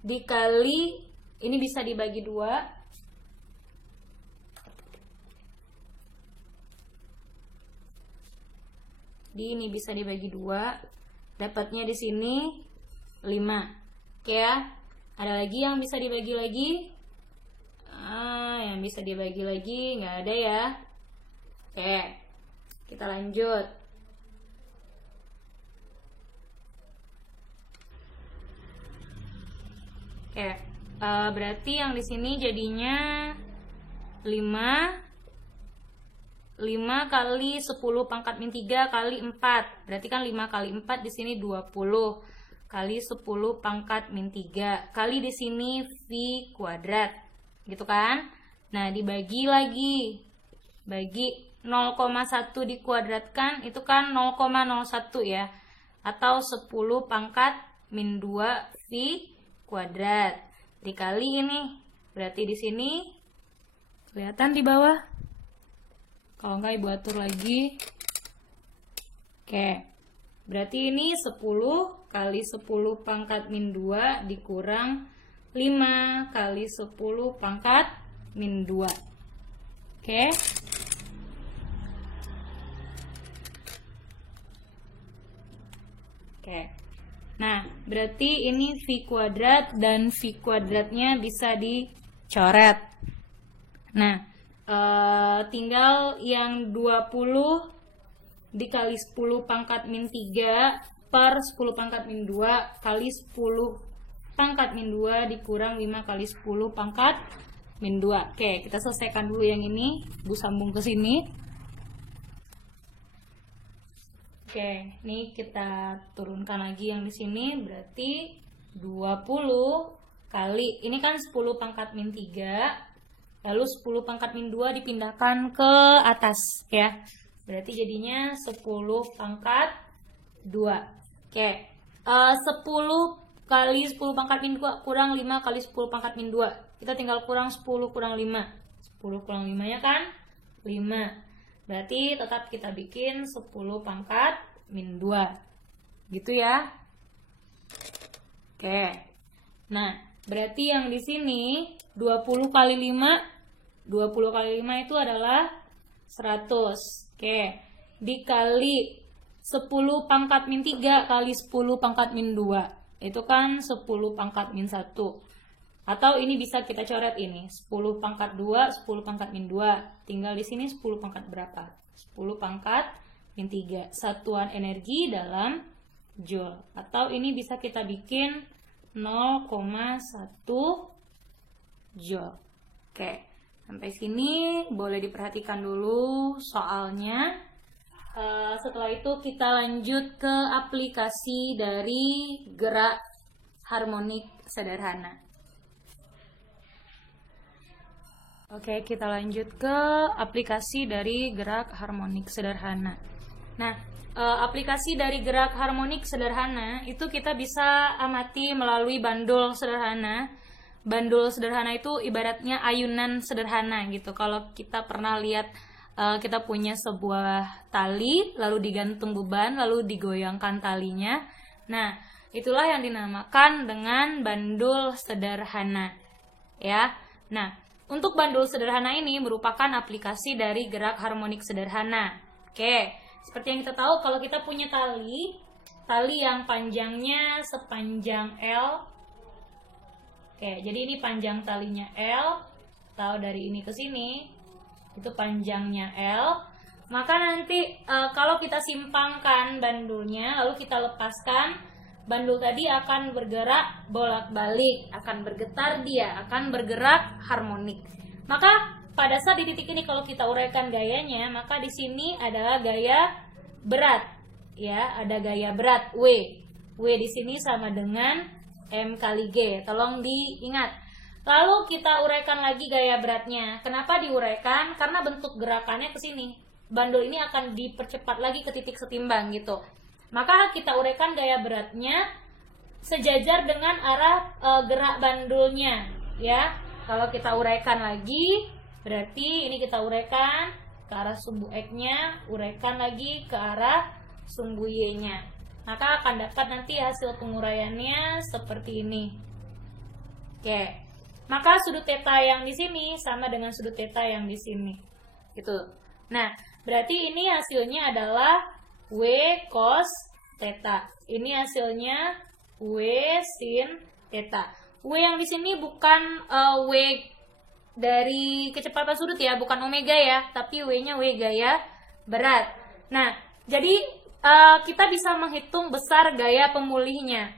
dikali, ini bisa dibagi 2. Ini bisa dibagi 2. Dapatnya di sini 5. Oke ya. Ada lagi yang bisa dibagi lagi? Yang bisa dibagi lagi nggak ada ya. Oke. Kita lanjut. Oke, berarti yang di sini jadinya 5 kali 10 pangkat min 3 kali 4. Berarti kan 5 kali 4 di sini 20 kali 10 pangkat min 3 kali di sini V kuadrat. Gitu kan? Nah, dibagi lagi. Bagi 0,1 dikuadratkan itu kan 0,01 ya. Atau 10 pangkat min 2 V kuadrat dikali ini, berarti di sini kelihatan di bawah. Kalau enggak ibu atur lagi. Oke, berarti ini 10 kali 10 pangkat min 2 dikurang 5 kali 10 pangkat min 2. Oke. Oke. Nah, berarti ini V kuadrat dan V kuadratnya bisa dicoret. Nah, tinggal yang 20 dikali 10 pangkat min 3 per 10 pangkat min 2 kali 10 pangkat min 2 dikurang 5 kali 10 pangkat min 2. Oke, kita selesaikan dulu yang ini. Bu sambung ke sini. Oke, ini kita turunkan lagi yang di sini, berarti 20 kali, ini kan 10 pangkat min 3, lalu 10 pangkat min 2 dipindahkan ke atas, ya. Berarti jadinya 10 pangkat 2. Oke, 10 kali 10 pangkat min 2 kurang 5 kali 10 pangkat min 2. Kita tinggal kurang 10 kurang 5. 10 kurang 5 ya kan? 5. Berarti tetap kita bikin 10 pangkat min 2. Gitu ya. Oke. Nah, berarti yang di sini 20 kali 5, 20 kali 5 itu adalah 100. Oke. Dikali 10 pangkat min 3 kali 10 pangkat min 2. Itu kan 10 pangkat min 1. Atau ini bisa kita coret ini, 10 pangkat 2, 10 pangkat min 2. Tinggal di sini 10 pangkat berapa? 10 pangkat min 3. Satuan energi dalam joule. Atau ini bisa kita bikin 0,1 joule. Oke, sampai sini boleh diperhatikan dulu soalnya. Setelah itu kita lanjut ke aplikasi dari gerak harmonik sederhana. Oke, kita lanjut ke aplikasi dari gerak harmonik sederhana. Nah, aplikasi dari gerak harmonik sederhana itu kita bisa amati melalui bandul sederhana. Bandul sederhana itu ibaratnya ayunan sederhana gitu. Kalau kita pernah lihat, kita punya sebuah tali, lalu digantung beban, lalu digoyangkan talinya. Nah, itulah yang dinamakan dengan bandul sederhana. Ya, nah. Untuk bandul sederhana ini merupakan aplikasi dari gerak harmonik sederhana. Oke, seperti yang kita tahu kalau kita punya tali yang panjangnya sepanjang L. Oke, jadi ini panjang talinya L. Tahu dari ini ke sini, itu panjangnya L. Maka nanti kalau kita simpangkan bandulnya, lalu kita lepaskan, bandul tadi akan bergerak bolak-balik, akan bergetar dia, akan bergerak harmonik. Maka pada saat di titik ini kalau kita uraikan gayanya, maka di sini adalah gaya berat, ya, ada gaya berat W. W di sini sama dengan M kali G. Tolong diingat. Lalu kita uraikan lagi gaya beratnya. Kenapa diuraikan? Karena bentuk gerakannya ke sini. Bandul ini akan dipercepat lagi ke titik setimbang gitu. Maka kita uraikan gaya beratnya sejajar dengan arah gerak bandulnya, ya. Kalau kita uraikan lagi, berarti ini kita uraikan ke arah sumbu X-nya, uraikan lagi ke arah sumbu Y-nya. Maka akan dapat nanti hasil penguraiannya seperti ini. Oke. Maka sudut theta yang di sini sama dengan sudut theta yang di sini. Gitu. Nah, berarti ini hasilnya adalah W cos theta. Ini hasilnya W sin theta. W yang di sini bukan W dari kecepatan sudut ya, bukan omega ya, tapi W-nya W gaya berat. Nah, jadi kita bisa menghitung besar gaya pemulihnya.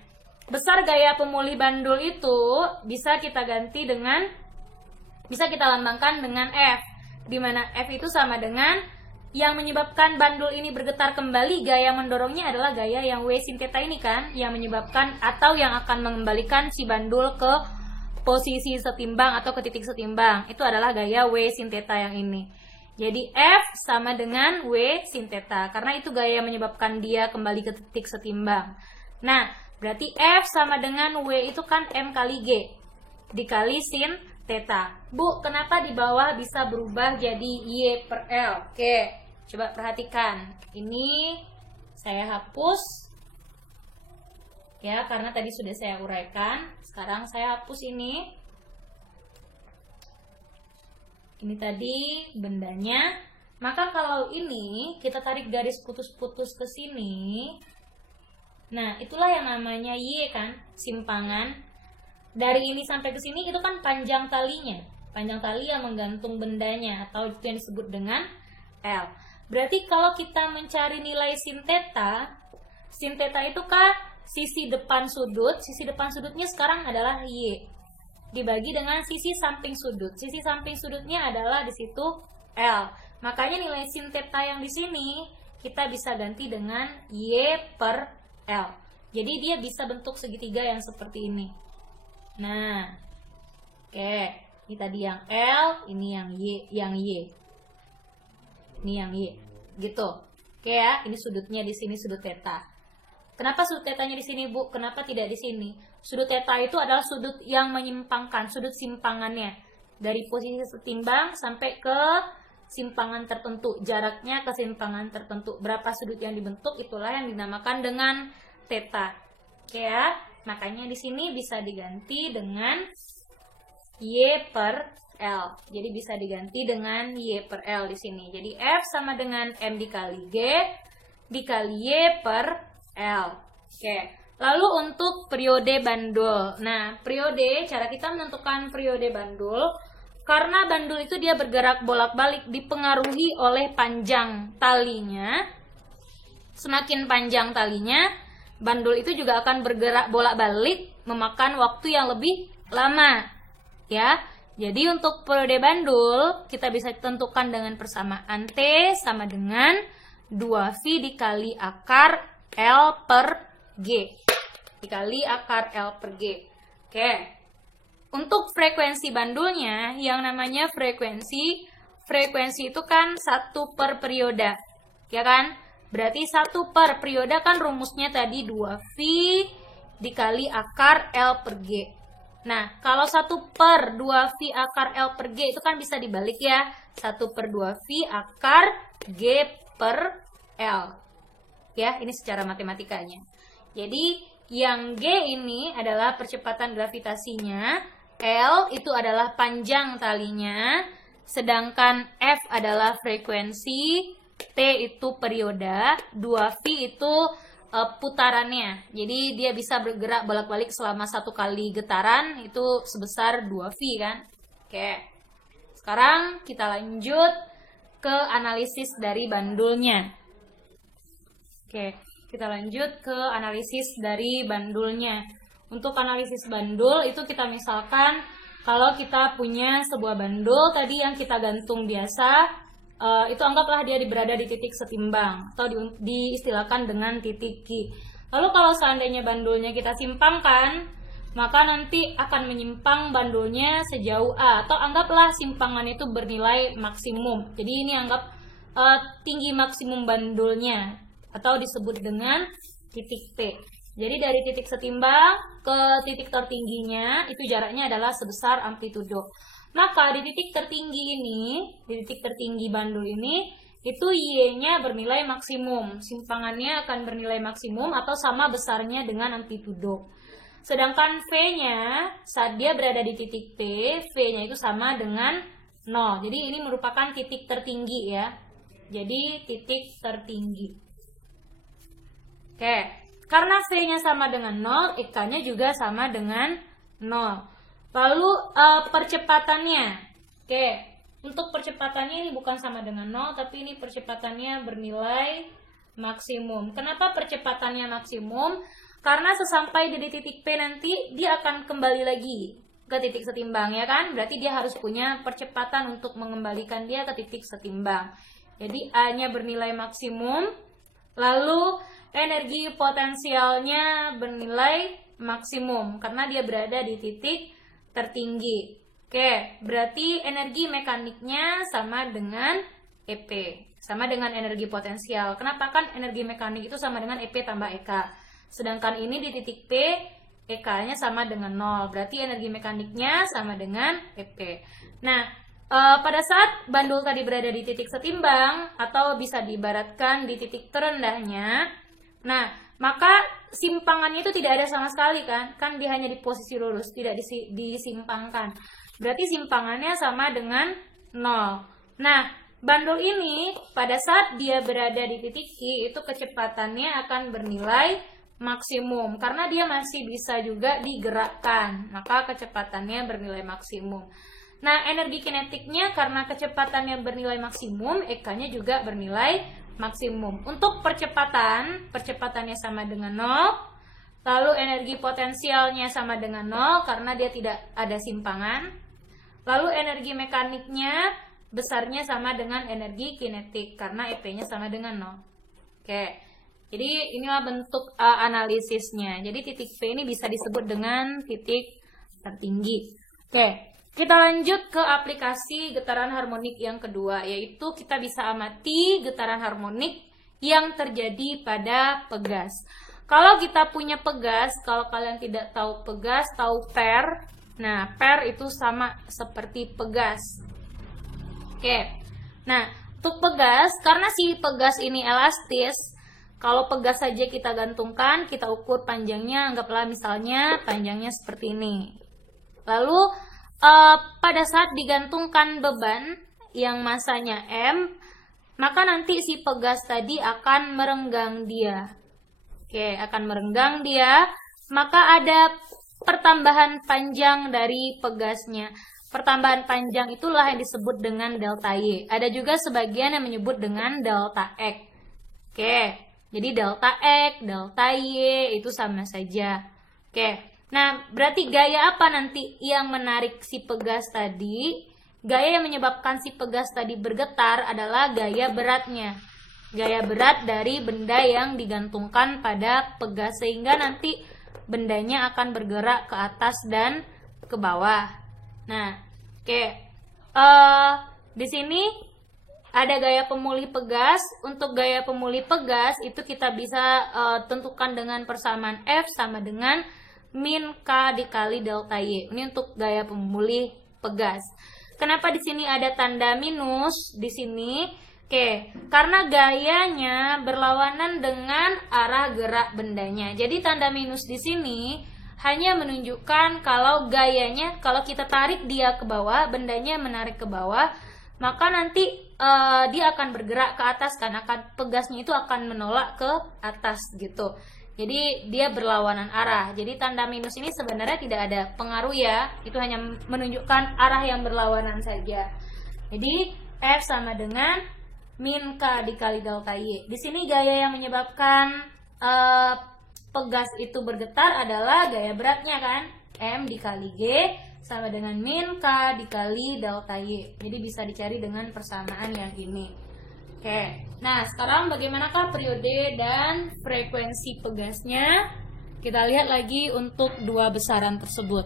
Besar gaya pemulih bandul itu bisa kita ganti dengan, bisa kita lambangkan dengan F, di mana F itu sama dengan yang menyebabkan bandul ini bergetar kembali, gaya mendorongnya adalah gaya yang W sin theta ini kan, yang menyebabkan atau yang akan mengembalikan si bandul ke posisi setimbang atau ke titik setimbang. Itu adalah gaya W sin theta yang ini. Jadi F sama dengan W sin theta, karena itu gaya yang menyebabkan dia kembali ke titik setimbang. Nah, berarti F sama dengan W itu kan M kali G dikali sin theta. Bu, kenapa di bawah bisa berubah jadi Y per L? Oke, coba perhatikan. Ini saya hapus. Ya, karena tadi sudah saya uraikan. Sekarang saya hapus ini. Ini tadi bendanya. Maka kalau ini kita tarik garis putus-putus ke sini. Nah, itulah yang namanya Y kan, simpangan. Dari ini sampai ke sini itu kan panjang talinya. Panjang tali yang menggantung bendanya atau itu yang disebut dengan L. Berarti kalau kita mencari nilai sin theta itu kan sisi depan sudut. Sisi depan sudutnya sekarang adalah Y. Dibagi dengan sisi samping sudut. Sisi samping sudutnya adalah di situ L. Makanya nilai sin theta yang di sini kita bisa ganti dengan Y per L. Jadi dia bisa bentuk segitiga yang seperti ini. Nah, oke. Ini tadi yang L, ini yang Y. Ini yang Y. Gitu. Oke ya, ini sudutnya di sini sudut theta. Kenapa sudut tetanya di sini, Bu? Kenapa tidak di sini? Sudut theta itu adalah sudut yang menyimpangkan, sudut simpangannya. Dari posisi setimbang sampai ke simpangan tertentu. Jaraknya ke simpangan tertentu. Berapa sudut yang dibentuk, itulah yang dinamakan dengan theta. Oke ya? Makanya di sini bisa diganti dengan Y per L. Jadi bisa diganti dengan Y per L di sini. Jadi F sama dengan M dikali G dikali Y per L. Oke. Lalu untuk periode bandul. Nah, periode, cara kita menentukan periode bandul, karena bandul itu dia bergerak bolak-balik dipengaruhi oleh panjang talinya. Semakin panjang talinya, bandul itu juga akan bergerak bolak-balik memakan waktu yang lebih lama. Ya. Jadi untuk periode bandul, kita bisa tentukan dengan persamaan T sama dengan 2V dikali akar L per G. Dikali akar L per G. Oke. Untuk frekuensi bandulnya, yang namanya frekuensi itu kan 1 per periode. Ya kan? Berarti 1 per periode kan rumusnya tadi 2V dikali akar L per G. Nah, kalau 1 per 2V akar L per G itu kan bisa dibalik ya. 1 per 2V akar G per L. Ya, ini secara matematikanya. Jadi, yang G ini adalah percepatan gravitasinya, L itu adalah panjang talinya, sedangkan F adalah frekuensi, T itu periode, 2V itu putarannya. Jadi dia bisa bergerak bolak-balik selama 1 kali getaran, itu sebesar 2V kan. Oke. Sekarang kita lanjut ke analisis dari bandulnya. Oke. Kita lanjut ke analisis dari bandulnya. Untuk analisis bandul itu kita misalkan kalau kita punya sebuah bandul tadi yang kita gantung biasa, itu anggaplah dia berada di titik setimbang atau diistilahkan dengan titik Q. Lalu kalau seandainya bandulnya kita simpangkan, maka nanti akan menyimpang bandulnya sejauh A, atau anggaplah simpangan itu bernilai maksimum. Jadi ini anggap tinggi maksimum bandulnya, atau disebut dengan titik P. Jadi dari titik setimbang ke titik tertingginya itu jaraknya adalah sebesar amplitudo. Maka di titik tertinggi ini, di titik tertinggi bandul ini, itu Y-nya bernilai maksimum. Simpangannya akan bernilai maksimum atau sama besarnya dengan amplitudo. Sedangkan V-nya saat dia berada di titik P, V-nya itu sama dengan 0. Jadi ini merupakan titik tertinggi ya. Jadi titik tertinggi. Oke, karena V-nya sama dengan 0, EK-nya juga sama dengan 0. Lalu percepatannya. Oke, untuk percepatannya ini bukan sama dengan 0, tapi ini percepatannya bernilai maksimum. Kenapa percepatannya maksimum? Karena sesampai di titik P nanti dia akan kembali lagi ke titik setimbang ya kan? Berarti dia harus punya percepatan untuk mengembalikan dia ke titik setimbang. Jadi A-nya bernilai maksimum, lalu energi potensialnya bernilai maksimum karena dia berada di titik tertinggi. Oke, berarti energi mekaniknya sama dengan EP, sama dengan energi potensial. Kenapa? Kan energi mekanik itu sama dengan EP tambah EK. Sedangkan ini di titik P, EK-nya sama dengan 0. Berarti energi mekaniknya sama dengan EP. Nah, pada saat bandul tadi berada di titik setimbang, atau bisa diibaratkan di titik terendahnya, nah, maka simpangannya itu tidak ada sama sekali kan? Kan dia hanya di posisi lurus, tidak disimpangkan. Berarti simpangannya sama dengan 0. Nah, bandul ini pada saat dia berada di titik Q, itu kecepatannya akan bernilai maksimum karena dia masih bisa juga digerakkan, maka kecepatannya bernilai maksimum. Nah, energi kinetiknya karena kecepatannya bernilai maksimum, EK-nya juga bernilai maksimum. Untuk percepatannya sama dengan 0, lalu energi potensialnya sama dengan 0 karena dia tidak ada simpangan. Lalu energi mekaniknya besarnya sama dengan energi kinetik karena EP-nya sama dengan 0. Oke. Jadi inilah bentuk analisisnya. Jadi titik P ini bisa disebut dengan titik tertinggi. Oke, kita lanjut ke aplikasi getaran harmonik yang kedua, yaitu kita bisa amati getaran harmonik yang terjadi pada pegas. Kalau kita punya pegas, kalau kalian tidak tahu pegas, tahu per. Nah, per itu sama seperti pegas. Oke, nah untuk pegas, karena si pegas ini elastis, kalau pegas saja kita gantungkan, kita ukur panjangnya, anggaplah misalnya panjangnya seperti ini. Lalu pada saat digantungkan beban yang masanya M, maka nanti si pegas tadi akan merenggang dia. Oke, akan merenggang dia, maka ada pertambahan panjang dari pegasnya. Pertambahan panjang itulah yang disebut dengan delta Y. Ada juga sebagian yang menyebut dengan delta X. Oke. Jadi delta X, delta Y itu sama saja. Oke, nah berarti gaya apa nanti yang menarik si pegas tadi? Gaya yang menyebabkan si pegas tadi bergetar adalah gaya beratnya. Gaya berat dari benda yang digantungkan pada pegas sehingga nanti bendanya akan bergerak ke atas dan ke bawah. Nah, oke. Di sini ada gaya pemulih pegas. Untuk gaya pemulih pegas itu kita bisa tentukan dengan persamaan F sama dengan min K dikali delta Y. Ini untuk gaya pemulih pegas. Kenapa di sini ada tanda minus di sini? Oke, karena gayanya berlawanan dengan arah gerak bendanya. Jadi tanda minus di sini hanya menunjukkan kalau gayanya, kalau kita tarik dia ke bawah, bendanya menarik ke bawah, maka nanti dia akan bergerak ke atas kan, pegasnya itu akan menolak ke atas gitu. Jadi dia berlawanan arah. Jadi tanda minus ini sebenarnya tidak ada pengaruh ya, itu hanya menunjukkan arah yang berlawanan saja. Jadi F sama dengan min K dikali delta Y. Di sini gaya yang menyebabkan pegas itu bergetar adalah gaya beratnya kan, M dikali G sama dengan min K dikali delta Y. Jadi bisa dicari dengan persamaan yang ini. Oke, nah sekarang bagaimanakah periode dan frekuensi pegasnya? Kita lihat lagi untuk dua besaran tersebut.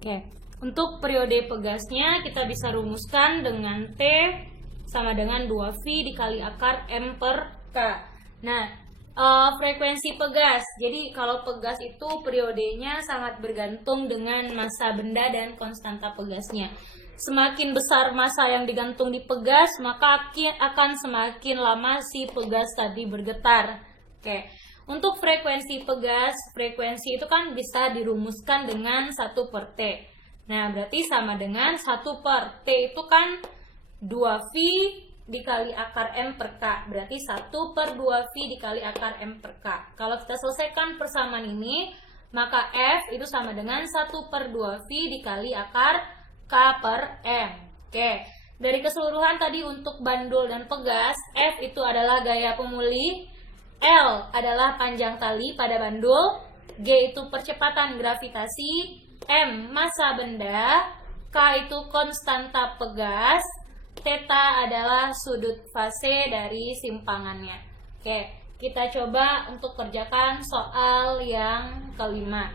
Oke, untuk periode pegasnya kita bisa rumuskan dengan T sama dengan 2V dikali akar M per K. Nah, frekuensi pegas. Jadi kalau pegas itu periodenya sangat bergantung dengan massa benda dan konstanta pegasnya. semakin besar massa yang digantung di pegas, maka akan semakin lama si pegas tadi bergetar. Oke. Untuk frekuensi pegas, frekuensi itu kan bisa dirumuskan dengan 1/T. Nah, berarti sama dengan 1/T itu kan 2V dikali akar M per K. Berarti 1/2V dikali akar M per K. Kalau kita selesaikan persamaan ini, maka F itu sama dengan 1/2V dikali akar K per M. Oke, dari keseluruhan tadi untuk bandul dan pegas, F itu adalah gaya pemulih, L adalah panjang tali pada bandul, G itu percepatan gravitasi, M massa benda, K itu konstanta pegas, theta adalah sudut fase dari simpangannya. Oke, kita coba untuk kerjakan soal yang kelima.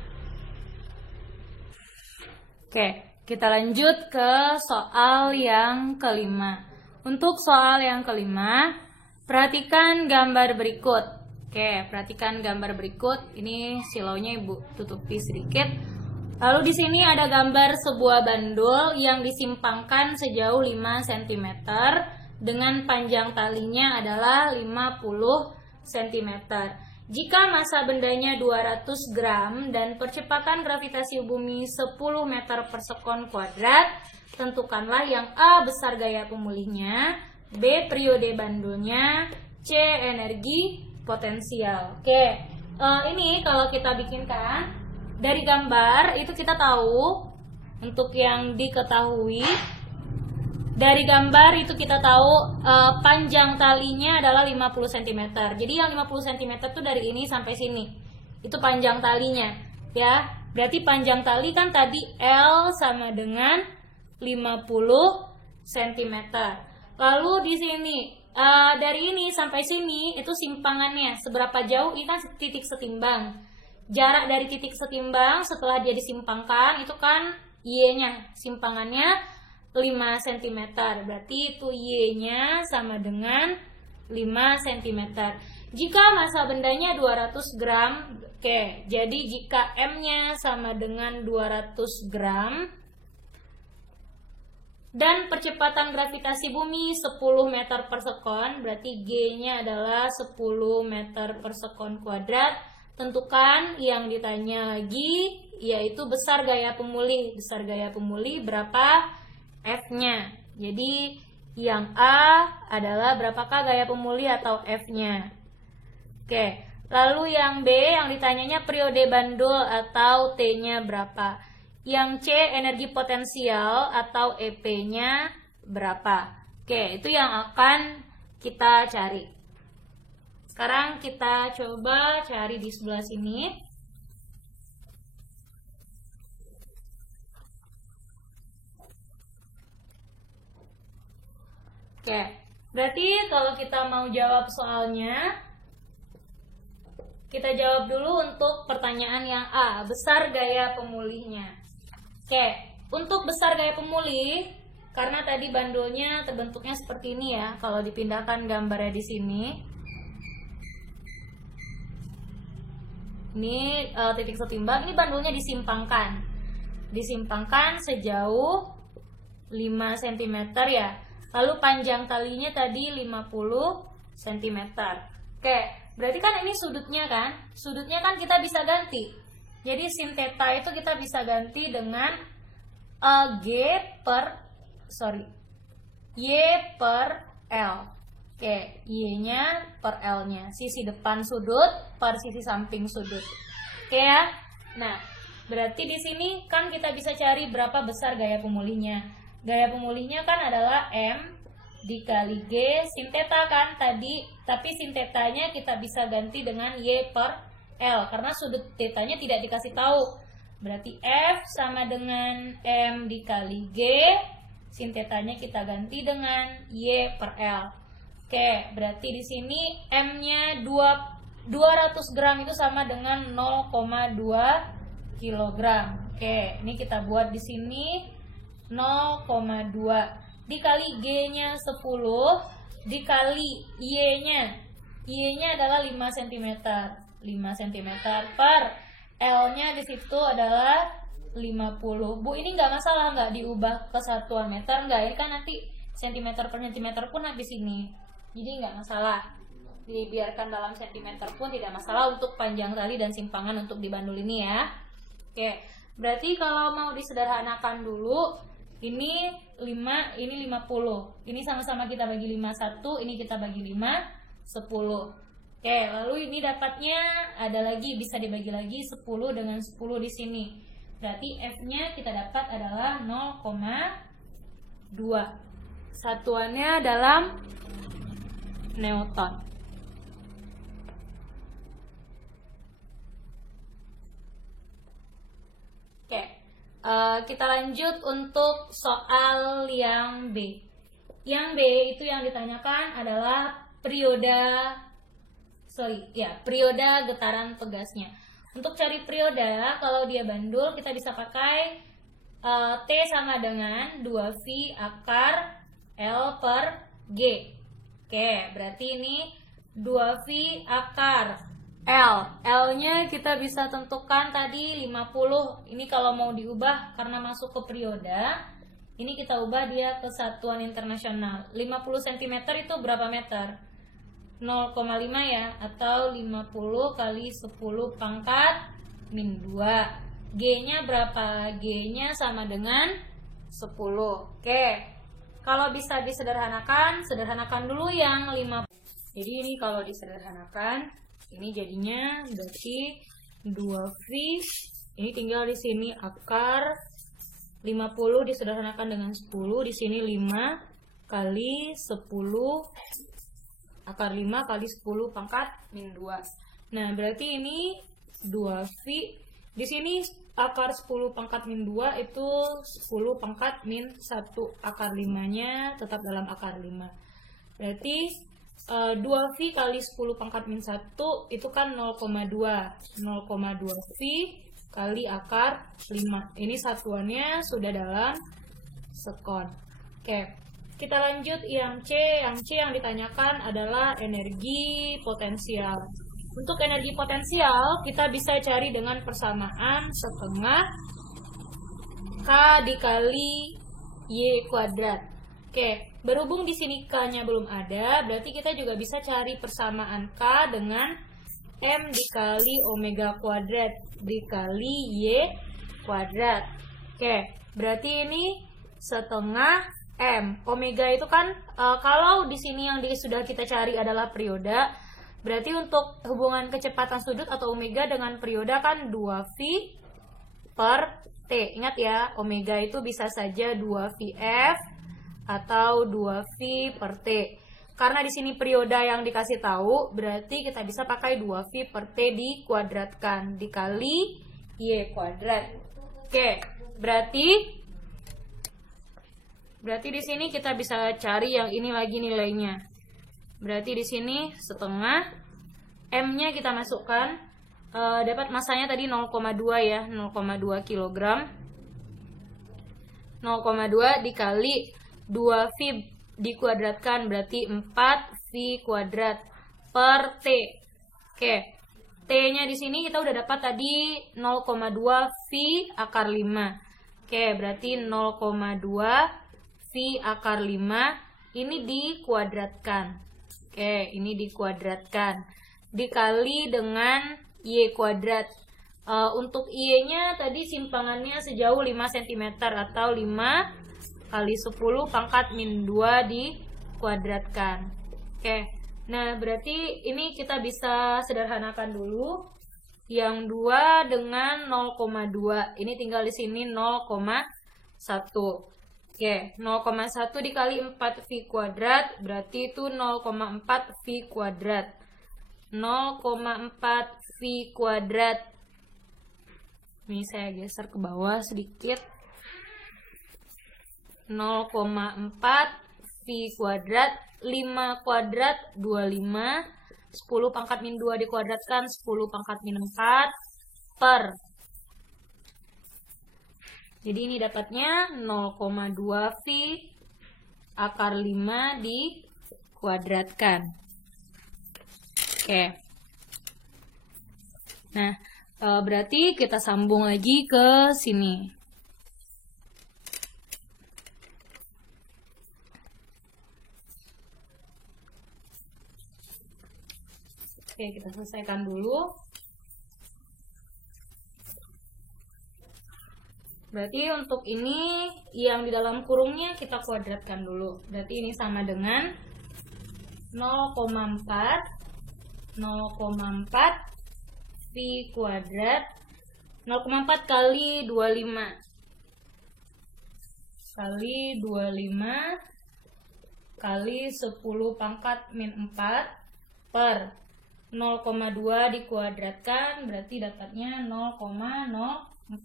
Oke. Kita lanjut ke soal yang kelima. Untuk soal yang kelima, perhatikan gambar berikut. Oke, perhatikan gambar berikut. Ini silaunya Ibu tutupi sedikit. Lalu di sini ada gambar sebuah bandul yang disimpangkan sejauh 5 cm dengan panjang talinya adalah 50 cm. Jika massa bendanya 200 gram dan percepatan gravitasi bumi 10 meter per sekon kuadrat, tentukanlah yang A besar gaya pemulihnya, B periode bandulnya, C energi potensial. Oke, ini kalau kita bikinkan dari gambar itu kita tahu untuk yang diketahui. Dari gambar itu kita tahu panjang talinya adalah 50 cm. Jadi yang 50 cm itu dari ini sampai sini. Itu panjang talinya, ya. Berarti panjang tali kan tadi L sama dengan 50 cm. Lalu di sini dari ini sampai sini itu simpangannya seberapa jauh? Ini kan titik setimbang. Jarak dari titik setimbang setelah dia disimpangkan itu kan Y-nya, simpangannya 5 cm, berarti itu Y-nya sama dengan 5 cm. Jika massa bendanya 200 gram, oke, jadi jika M-nya sama dengan 200 gram, dan percepatan gravitasi bumi 10 meter per sekon, berarti G-nya adalah 10 meter per sekon kuadrat. Tentukan yang ditanya lagi, yaitu besar gaya pemulih. Besar gaya pemulih berapa? F-nya. Jadi yang A adalah berapakah gaya pemulih atau F-nya. Oke, lalu yang B yang ditanyanya periode bandul atau T-nya berapa. Yang C energi potensial atau EP-nya berapa. Oke, itu yang akan kita cari. Sekarang kita coba cari di sebelah sini. Oke, berarti kalau kita mau jawab soalnya, kita jawab dulu untuk pertanyaan yang A, besar gaya pemulihnya. Oke, untuk besar gaya pemulih, karena tadi bandulnya terbentuknya seperti ini ya, kalau dipindahkan gambarnya di sini. Ini titik setimbang, ini bandulnya disimpangkan. Disimpangkan sejauh 5 cm ya. Lalu panjang talinya tadi 50 cm. Oke, berarti kan ini sudutnya kan? Sudutnya kan kita bisa ganti. Jadi sin theta itu kita bisa ganti dengan Y per L. Oke, Y-nya per L-nya. Sisi depan sudut per sisi samping sudut. Oke ya? Nah, berarti di sini kan kita bisa cari berapa besar gaya pemulihnya. Gaya pemulihnya kan adalah M dikali G sin theta kan tadi, tapi sin thetanya kita bisa ganti dengan Y per L karena sudut thetanya tidak dikasih tahu. Berarti F sama dengan M dikali G, sin thetanya kita ganti dengan Y per L. Oke, berarti di sini M-nya 200 gram itu sama dengan 0,2 kg. Oke, ini kita buat di sini 0,2 dikali G-nya 10 dikali Y-nya adalah 5 cm. 5 cm per L-nya di situ adalah 50. Bu, ini nggak masalah nggak diubah ke satuan meter, nggak? Ini kan nanti sentimeter per sentimeter pun habis ini. Jadi nggak masalah. Dibiarkan dalam sentimeter pun tidak masalah untuk panjang tali dan simpangan untuk di bandul ini ya. Oke, berarti kalau mau disederhanakan dulu, ini 5, ini 50. Ini sama-sama kita bagi 5, 1, ini kita bagi 5, 10. Oke, lalu ini dapatnya ada lagi, bisa dibagi lagi 10 dengan 10 di sini. Berarti F-nya kita dapat adalah 0,2. Satuannya dalam Newton. Oke, kita lanjut untuk soal yang B. Yang B itu yang ditanyakan adalah periode getaran pegasnya. Untuk cari periode, kalau dia bandul kita bisa pakai T sama dengan 2V akar L per G. Oke, berarti ini 2V akar L. L-nya kita bisa tentukan tadi 50. Ini kalau mau diubah karena masuk ke periode, ini kita ubah dia ke satuan internasional. 50 cm itu berapa meter? 0,5 ya, atau 50 kali 10 pangkat min 2. G-nya berapa? G-nya sama dengan 10. Oke, kalau bisa disederhanakan, sederhanakan dulu yang 50. Jadi ini kalau disederhanakan, ini jadinya berarti 2V. Ini tinggal di sini akar 50 disederhanakan dengan 10. Di sini 5 kali 10 akar 5 kali 10 pangkat min 2. Nah, berarti ini 2V. Di sini akar 10 pangkat min 2 itu 10 pangkat min 1. Akar 5-nya tetap dalam akar 5. Berarti 2V kali 10 pangkat min 1 itu kan 0,2. 0,2V kali akar 5. Ini satuannya sudah dalam sekon. Oke. Kita lanjut yang C. Yang C yang ditanyakan adalah energi potensial. Untuk energi potensial, kita bisa cari dengan persamaan setengah K dikali Y kuadrat. Oke, berhubung di sini K-nya belum ada, berarti kita juga bisa cari persamaan K dengan M dikali omega kuadrat dikali Y kuadrat. Oke, berarti ini setengah M. Omega itu kan kalau di sini yang sudah kita cari adalah periode, berarti untuk hubungan kecepatan sudut atau omega dengan periode kan 2V per T. Ingat ya, omega itu bisa saja 2VF atau 2V per T. Karena di sini periode yang dikasih tahu, berarti kita bisa pakai 2V per T dikuadratkan dikali Y kuadrat. Oke, berarti di sini kita bisa cari yang ini lagi nilainya. Berarti di sini setengah M-nya kita masukkan, dapat masanya tadi 0,2 ya, 0,2 kg. 0,2 dikali 2V dikuadratkan berarti 4V kuadrat per T. Oke. T-nya di sini kita udah dapat tadi 0,2V akar 5. Oke, berarti 0,2 V akar 5 ini dikuadratkan. Oke, ini dikuadratkan dikali dengan Y kuadrat. Untuk Y-nya tadi simpangannya sejauh 5 cm atau 5 kali 10 pangkat min 2 dikuadratkan. Oke, nah berarti ini kita bisa sederhanakan dulu. Yang 2 dengan 0,2. Ini tinggal di sini 0,1. Oke, 0,1 dikali 4V kuadrat berarti itu 0,4V kuadrat. 0,4V kuadrat. Ini saya geser ke bawah sedikit. 0,4V kuadrat, 5 kuadrat 25, 10 pangkat min 2 dikuadratkan 10 pangkat min 4 per. Jadi ini dapatnya 0,2V akar 5 dikuadratkan. Oke. Nah, Berarti kita sambung lagi ke sini. Oke, kita selesaikan dulu. Berarti untuk ini yang di dalam kurungnya kita kuadratkan dulu. Berarti ini sama dengan 0,4 Pi kuadrat 0,4 kali 25 kali 10 pangkat min 4 per 0,2 dikuadratkan, berarti dapatnya 0,04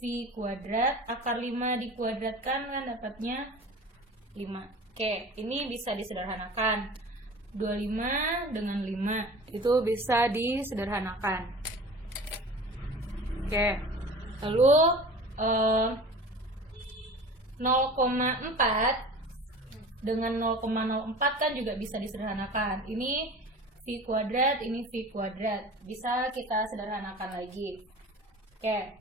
Pi kuadrat, akar 5 dikuadratkan kan dapatnya 5. Oke, ini bisa disederhanakan. 25 dengan 5 itu bisa disederhanakan. Oke, lalu 0,4 dengan 0,04 kan juga bisa disederhanakan. Ini Pi kuadrat, ini Pi kuadrat. Bisa kita sederhanakan lagi. Oke,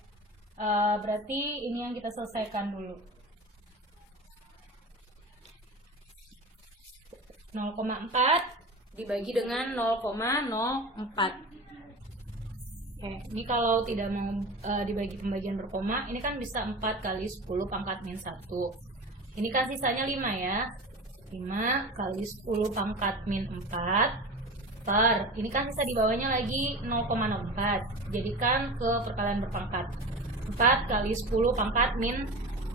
berarti ini yang kita selesaikan dulu. 0,4 dibagi dengan 0,04. Oke, ini kalau tidak mau dibagi pembagian berkoma, ini kan bisa 4 kali 10 pangkat min 1. Ini kan sisanya 5 ya. 5 kali 10 pangkat min 4 per, ini kan sisa di bawahnya lagi 0,04. Jadikan ke perkalian berpangkat. 4 kali 10 pangkat min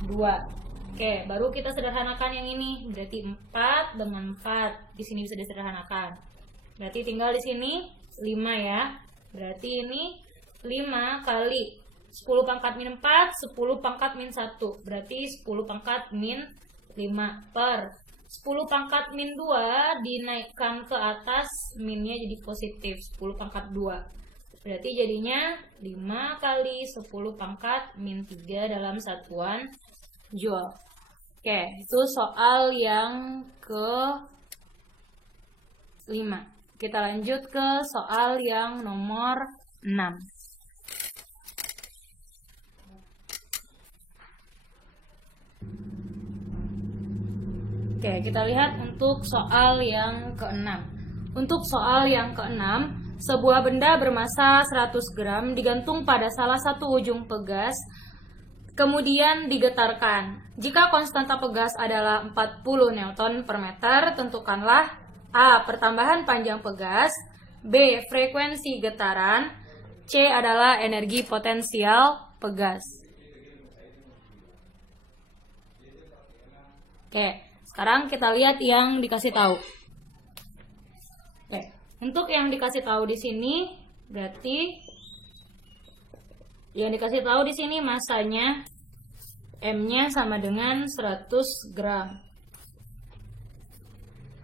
2. Oke, baru kita sederhanakan yang ini. Berarti 4 dengan 4. Di sini bisa disederhanakan. Berarti tinggal di sini 5 ya. Berarti ini 5 kali 10 pangkat min 4, 10 pangkat min 1. Berarti 10 pangkat min 5 per 10 pangkat min 2 dinaikkan ke atas, minnya jadi positif 10 pangkat 2. Berarti jadinya 5 kali 10 pangkat min 3 dalam satuan joule. Oke, itu soal yang ke-5. Kita lanjut ke soal yang nomor 6. Oke, kita lihat untuk soal yang ke-6. Untuk soal yang ke-6, sebuah benda bermasa 100 gram digantung pada salah satu ujung pegas, kemudian digetarkan. Jika konstanta pegas adalah 40 Newton per meter, tentukanlah A. Pertambahan panjang pegas, B. Frekuensi getaran, C. adalah energi potensial pegas. Oke. Sekarang kita lihat yang dikasih tahu. Oke, untuk yang dikasih tahu di sini berarti yang dikasih tahu di sini masanya M-nya sama dengan 100 gram.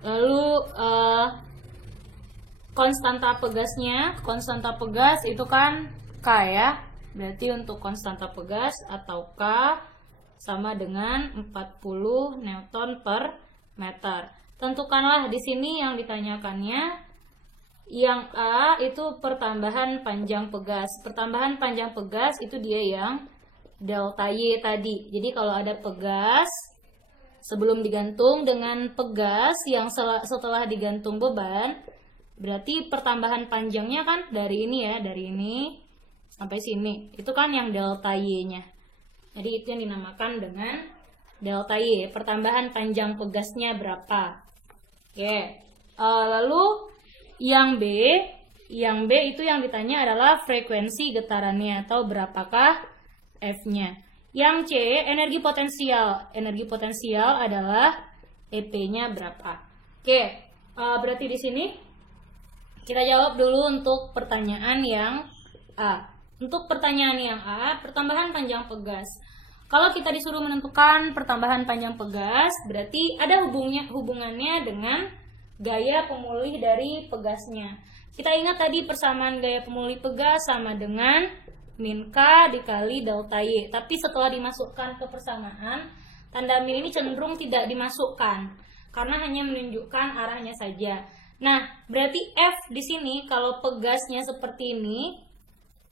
Lalu konstanta pegas itu kan K ya. Berarti untuk konstanta pegas atau K sama dengan 40 Newton per meter. Tentukanlah di sini yang ditanyakannya. Yang A itu pertambahan panjang pegas. Pertambahan panjang pegas itu dia yang delta Y tadi. Jadi kalau ada pegas sebelum digantung dengan pegas yang setelah digantung beban, berarti pertambahan panjangnya kan dari ini ya, dari ini sampai sini. Itu kan yang delta Y-nya. Jadi itu yang dinamakan dengan delta Y, pertambahan panjang pegasnya berapa. Oke. Lalu yang B itu yang ditanya adalah frekuensi getarannya atau berapakah F-nya. Yang C, energi potensial. Energi potensial adalah EP-nya berapa. Oke, berarti di sini kita jawab dulu untuk pertanyaan yang A. Untuk pertanyaan yang A, pertambahan panjang pegas. Kalau kita disuruh menentukan pertambahan panjang pegas, berarti ada hubungannya dengan gaya pemulih dari pegasnya. Kita ingat tadi persamaan gaya pemulih pegas sama dengan min K dikali delta Y. Tapi setelah dimasukkan ke persamaan, tanda min ini cenderung tidak dimasukkan karena hanya menunjukkan arahnya saja. Nah, berarti F di sini kalau pegasnya seperti ini,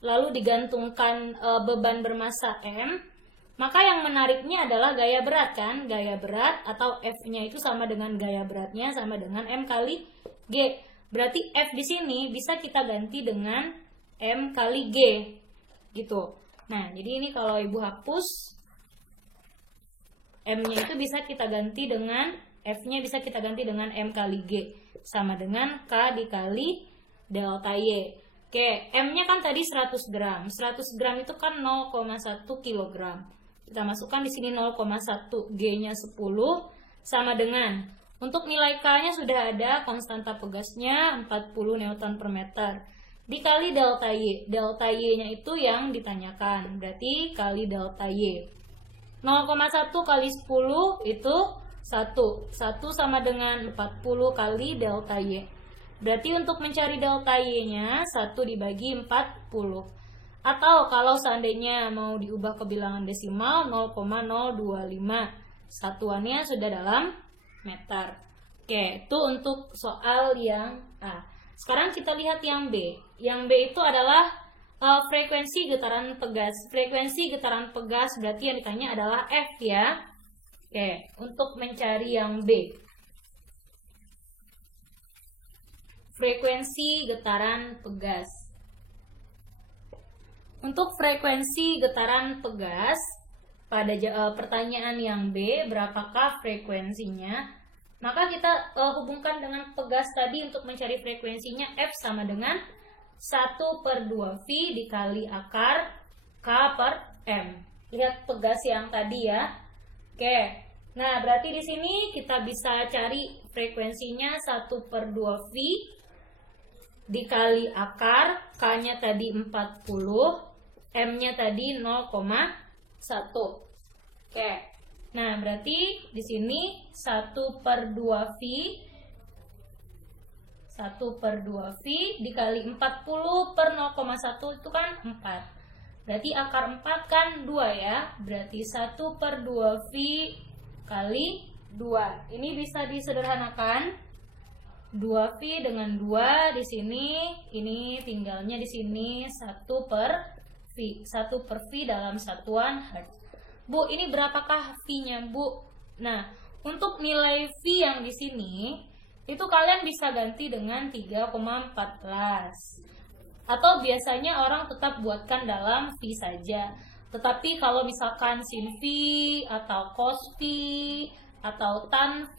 lalu digantungkan beban bermassa M, maka yang menariknya adalah gaya berat kan? Gaya berat atau F-nya itu sama dengan gaya beratnya sama dengan M kali G. Berarti F di sini bisa kita ganti dengan M kali G. Gitu. Nah, jadi ini kalau Ibu hapus, M-nya itu bisa kita ganti dengan, F-nya bisa kita ganti dengan M kali G. Sama dengan K dikali delta Y. Oke, M-nya kan tadi 100 gram. 100 gram itu kan 0,1 kilogram. Kita masukkan di sini 0,1, G-nya 10, sama dengan, untuk nilai K-nya sudah ada, konstanta pegasnya 40 Newton per meter. Dikali delta Y. Delta Y-nya itu yang ditanyakan. Berarti kali delta Y. 0,1 kali 10 itu 1. 1 sama dengan 40 kali delta Y. Berarti untuk mencari delta Y-nya 1 dibagi 40. Atau kalau seandainya mau diubah ke bilangan desimal 0,025. Satuannya sudah dalam meter. Oke, itu untuk soal yang A. Sekarang kita lihat yang B. Yang B itu adalah frekuensi getaran pegas. Frekuensi getaran pegas berarti yang ditanya adalah F ya. Oke, untuk mencari yang B. Frekuensi getaran pegas. Untuk frekuensi getaran pegas, pada pertanyaan yang B, berapakah frekuensinya? Maka kita hubungkan dengan pegas tadi untuk mencari frekuensinya. F sama dengan 1/2V dikali akar K per M. Lihat pegas yang tadi ya. Oke, nah berarti di sini kita bisa cari frekuensinya 1/2V dikali akar, K-nya tadi 40, M-nya tadi 0,1. Oke, nah berarti di sini 1/2V dikali 40 per 0,1 itu kan 4. Berarti akar 4 kan 2 ya. Berarti 1/2V kali 2. Ini bisa disederhanakan. 2V dengan 2 di sini. Ini tinggalnya di sini 1/V. 1/V dalam satuan Hertz. Bu, ini berapakah V-nya, Bu? Nah, untuk nilai V yang di sini, itu kalian bisa ganti dengan 3,14. Atau biasanya orang tetap buatkan dalam V saja. Tetapi kalau misalkan sin V atau cos V atau tan V,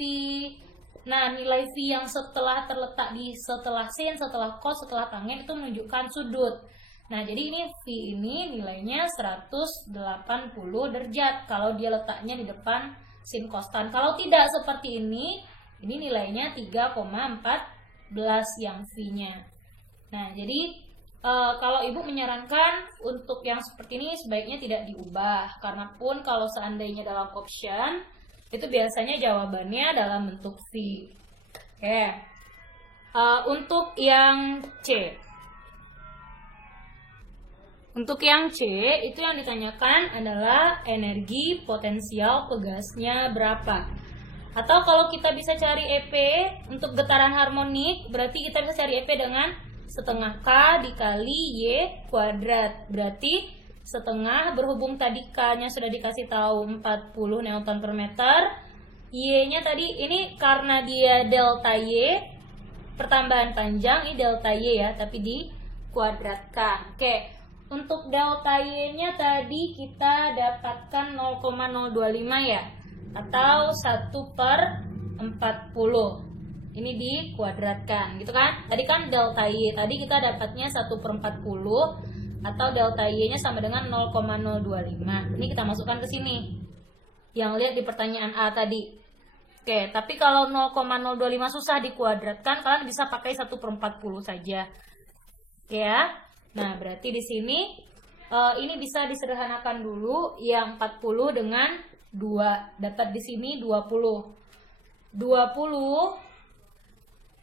nah nilai V yang setelah terletak di setelah sin, setelah cos, setelah tangent itu menunjukkan sudut. Nah jadi ini V ini nilainya 180 derajat kalau dia letaknya di depan sin cos tan. Kalau tidak seperti ini nilainya 3,14 yang V-nya. Nah jadi kalau ibu menyarankan untuk yang seperti ini sebaiknya tidak diubah, karena pun kalau seandainya dalam option itu biasanya jawabannya dalam bentuk V. Oke. Untuk yang C. Untuk yang C itu yang ditanyakan adalah energi potensial pegasnya berapa. Atau kalau kita bisa cari EP untuk getaran harmonik, berarti kita bisa cari EP dengan setengah K dikali Y kuadrat. Berarti setengah berhubung tadi K-nya sudah dikasih tahu 40 Newton per meter. Y-nya tadi ini karena dia delta Y, pertambahan panjang, ini delta Y ya, tapi dikuadratkan. Oke, untuk delta Y-nya tadi kita dapatkan 0,025 ya, atau 1/40. Ini dikuadratkan, gitu kan? Tadi kan delta Y, tadi kita dapatnya 1/40 atau delta Y-nya sama dengan 0,025. Ini kita masukkan ke sini. Yang lihat di pertanyaan A tadi. Oke, tapi kalau 0,025 susah dikuadratkan, kalian bisa pakai 1/40 saja. Oke ya. Nah, berarti di sini ini bisa disederhanakan dulu yang 40 dengan 2. Dapat di sini 20. 20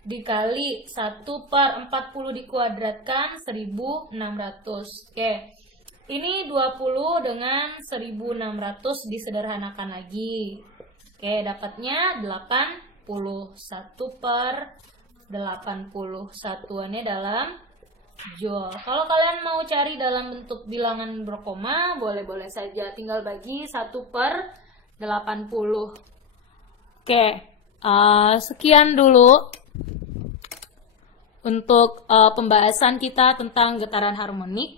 dikali 1/40 dikuadratkan 1600. Oke. Ini 20 dengan 1600 disederhanakan lagi. Oke, dapatnya 80. 1/1600 80 satuannya dalam joule. Kalau kalian mau cari dalam bentuk bilangan berkoma, boleh-boleh saja, tinggal bagi 1/80. Oke, sekian dulu untuk pembahasan kita tentang getaran harmonik.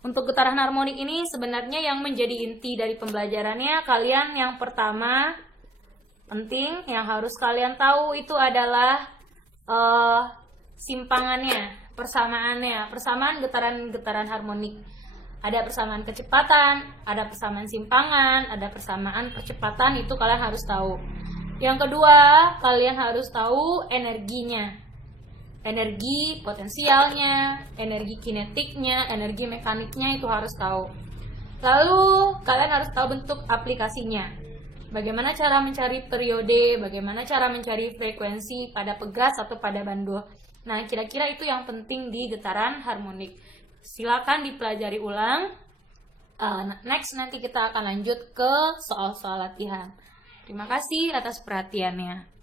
Untuk getaran harmonik ini sebenarnya yang menjadi inti dari pembelajarannya, kalian yang pertama penting yang harus kalian tahu itu adalah simpangannya, persamaan getaran harmonik. Ada persamaan kecepatan, ada persamaan simpangan, ada persamaan percepatan, itu kalian harus tahu. Yang kedua, kalian harus tahu energinya. Energi potensialnya, energi kinetiknya, energi mekaniknya itu harus tahu. Lalu kalian harus tahu bentuk aplikasinya. Bagaimana cara mencari periode, bagaimana cara mencari frekuensi pada pegas atau pada bandul. Nah, kira-kira itu yang penting di getaran harmonik. Silakan dipelajari ulang. Next nanti kita akan lanjut ke soal-soal latihan. Terima kasih atas perhatiannya.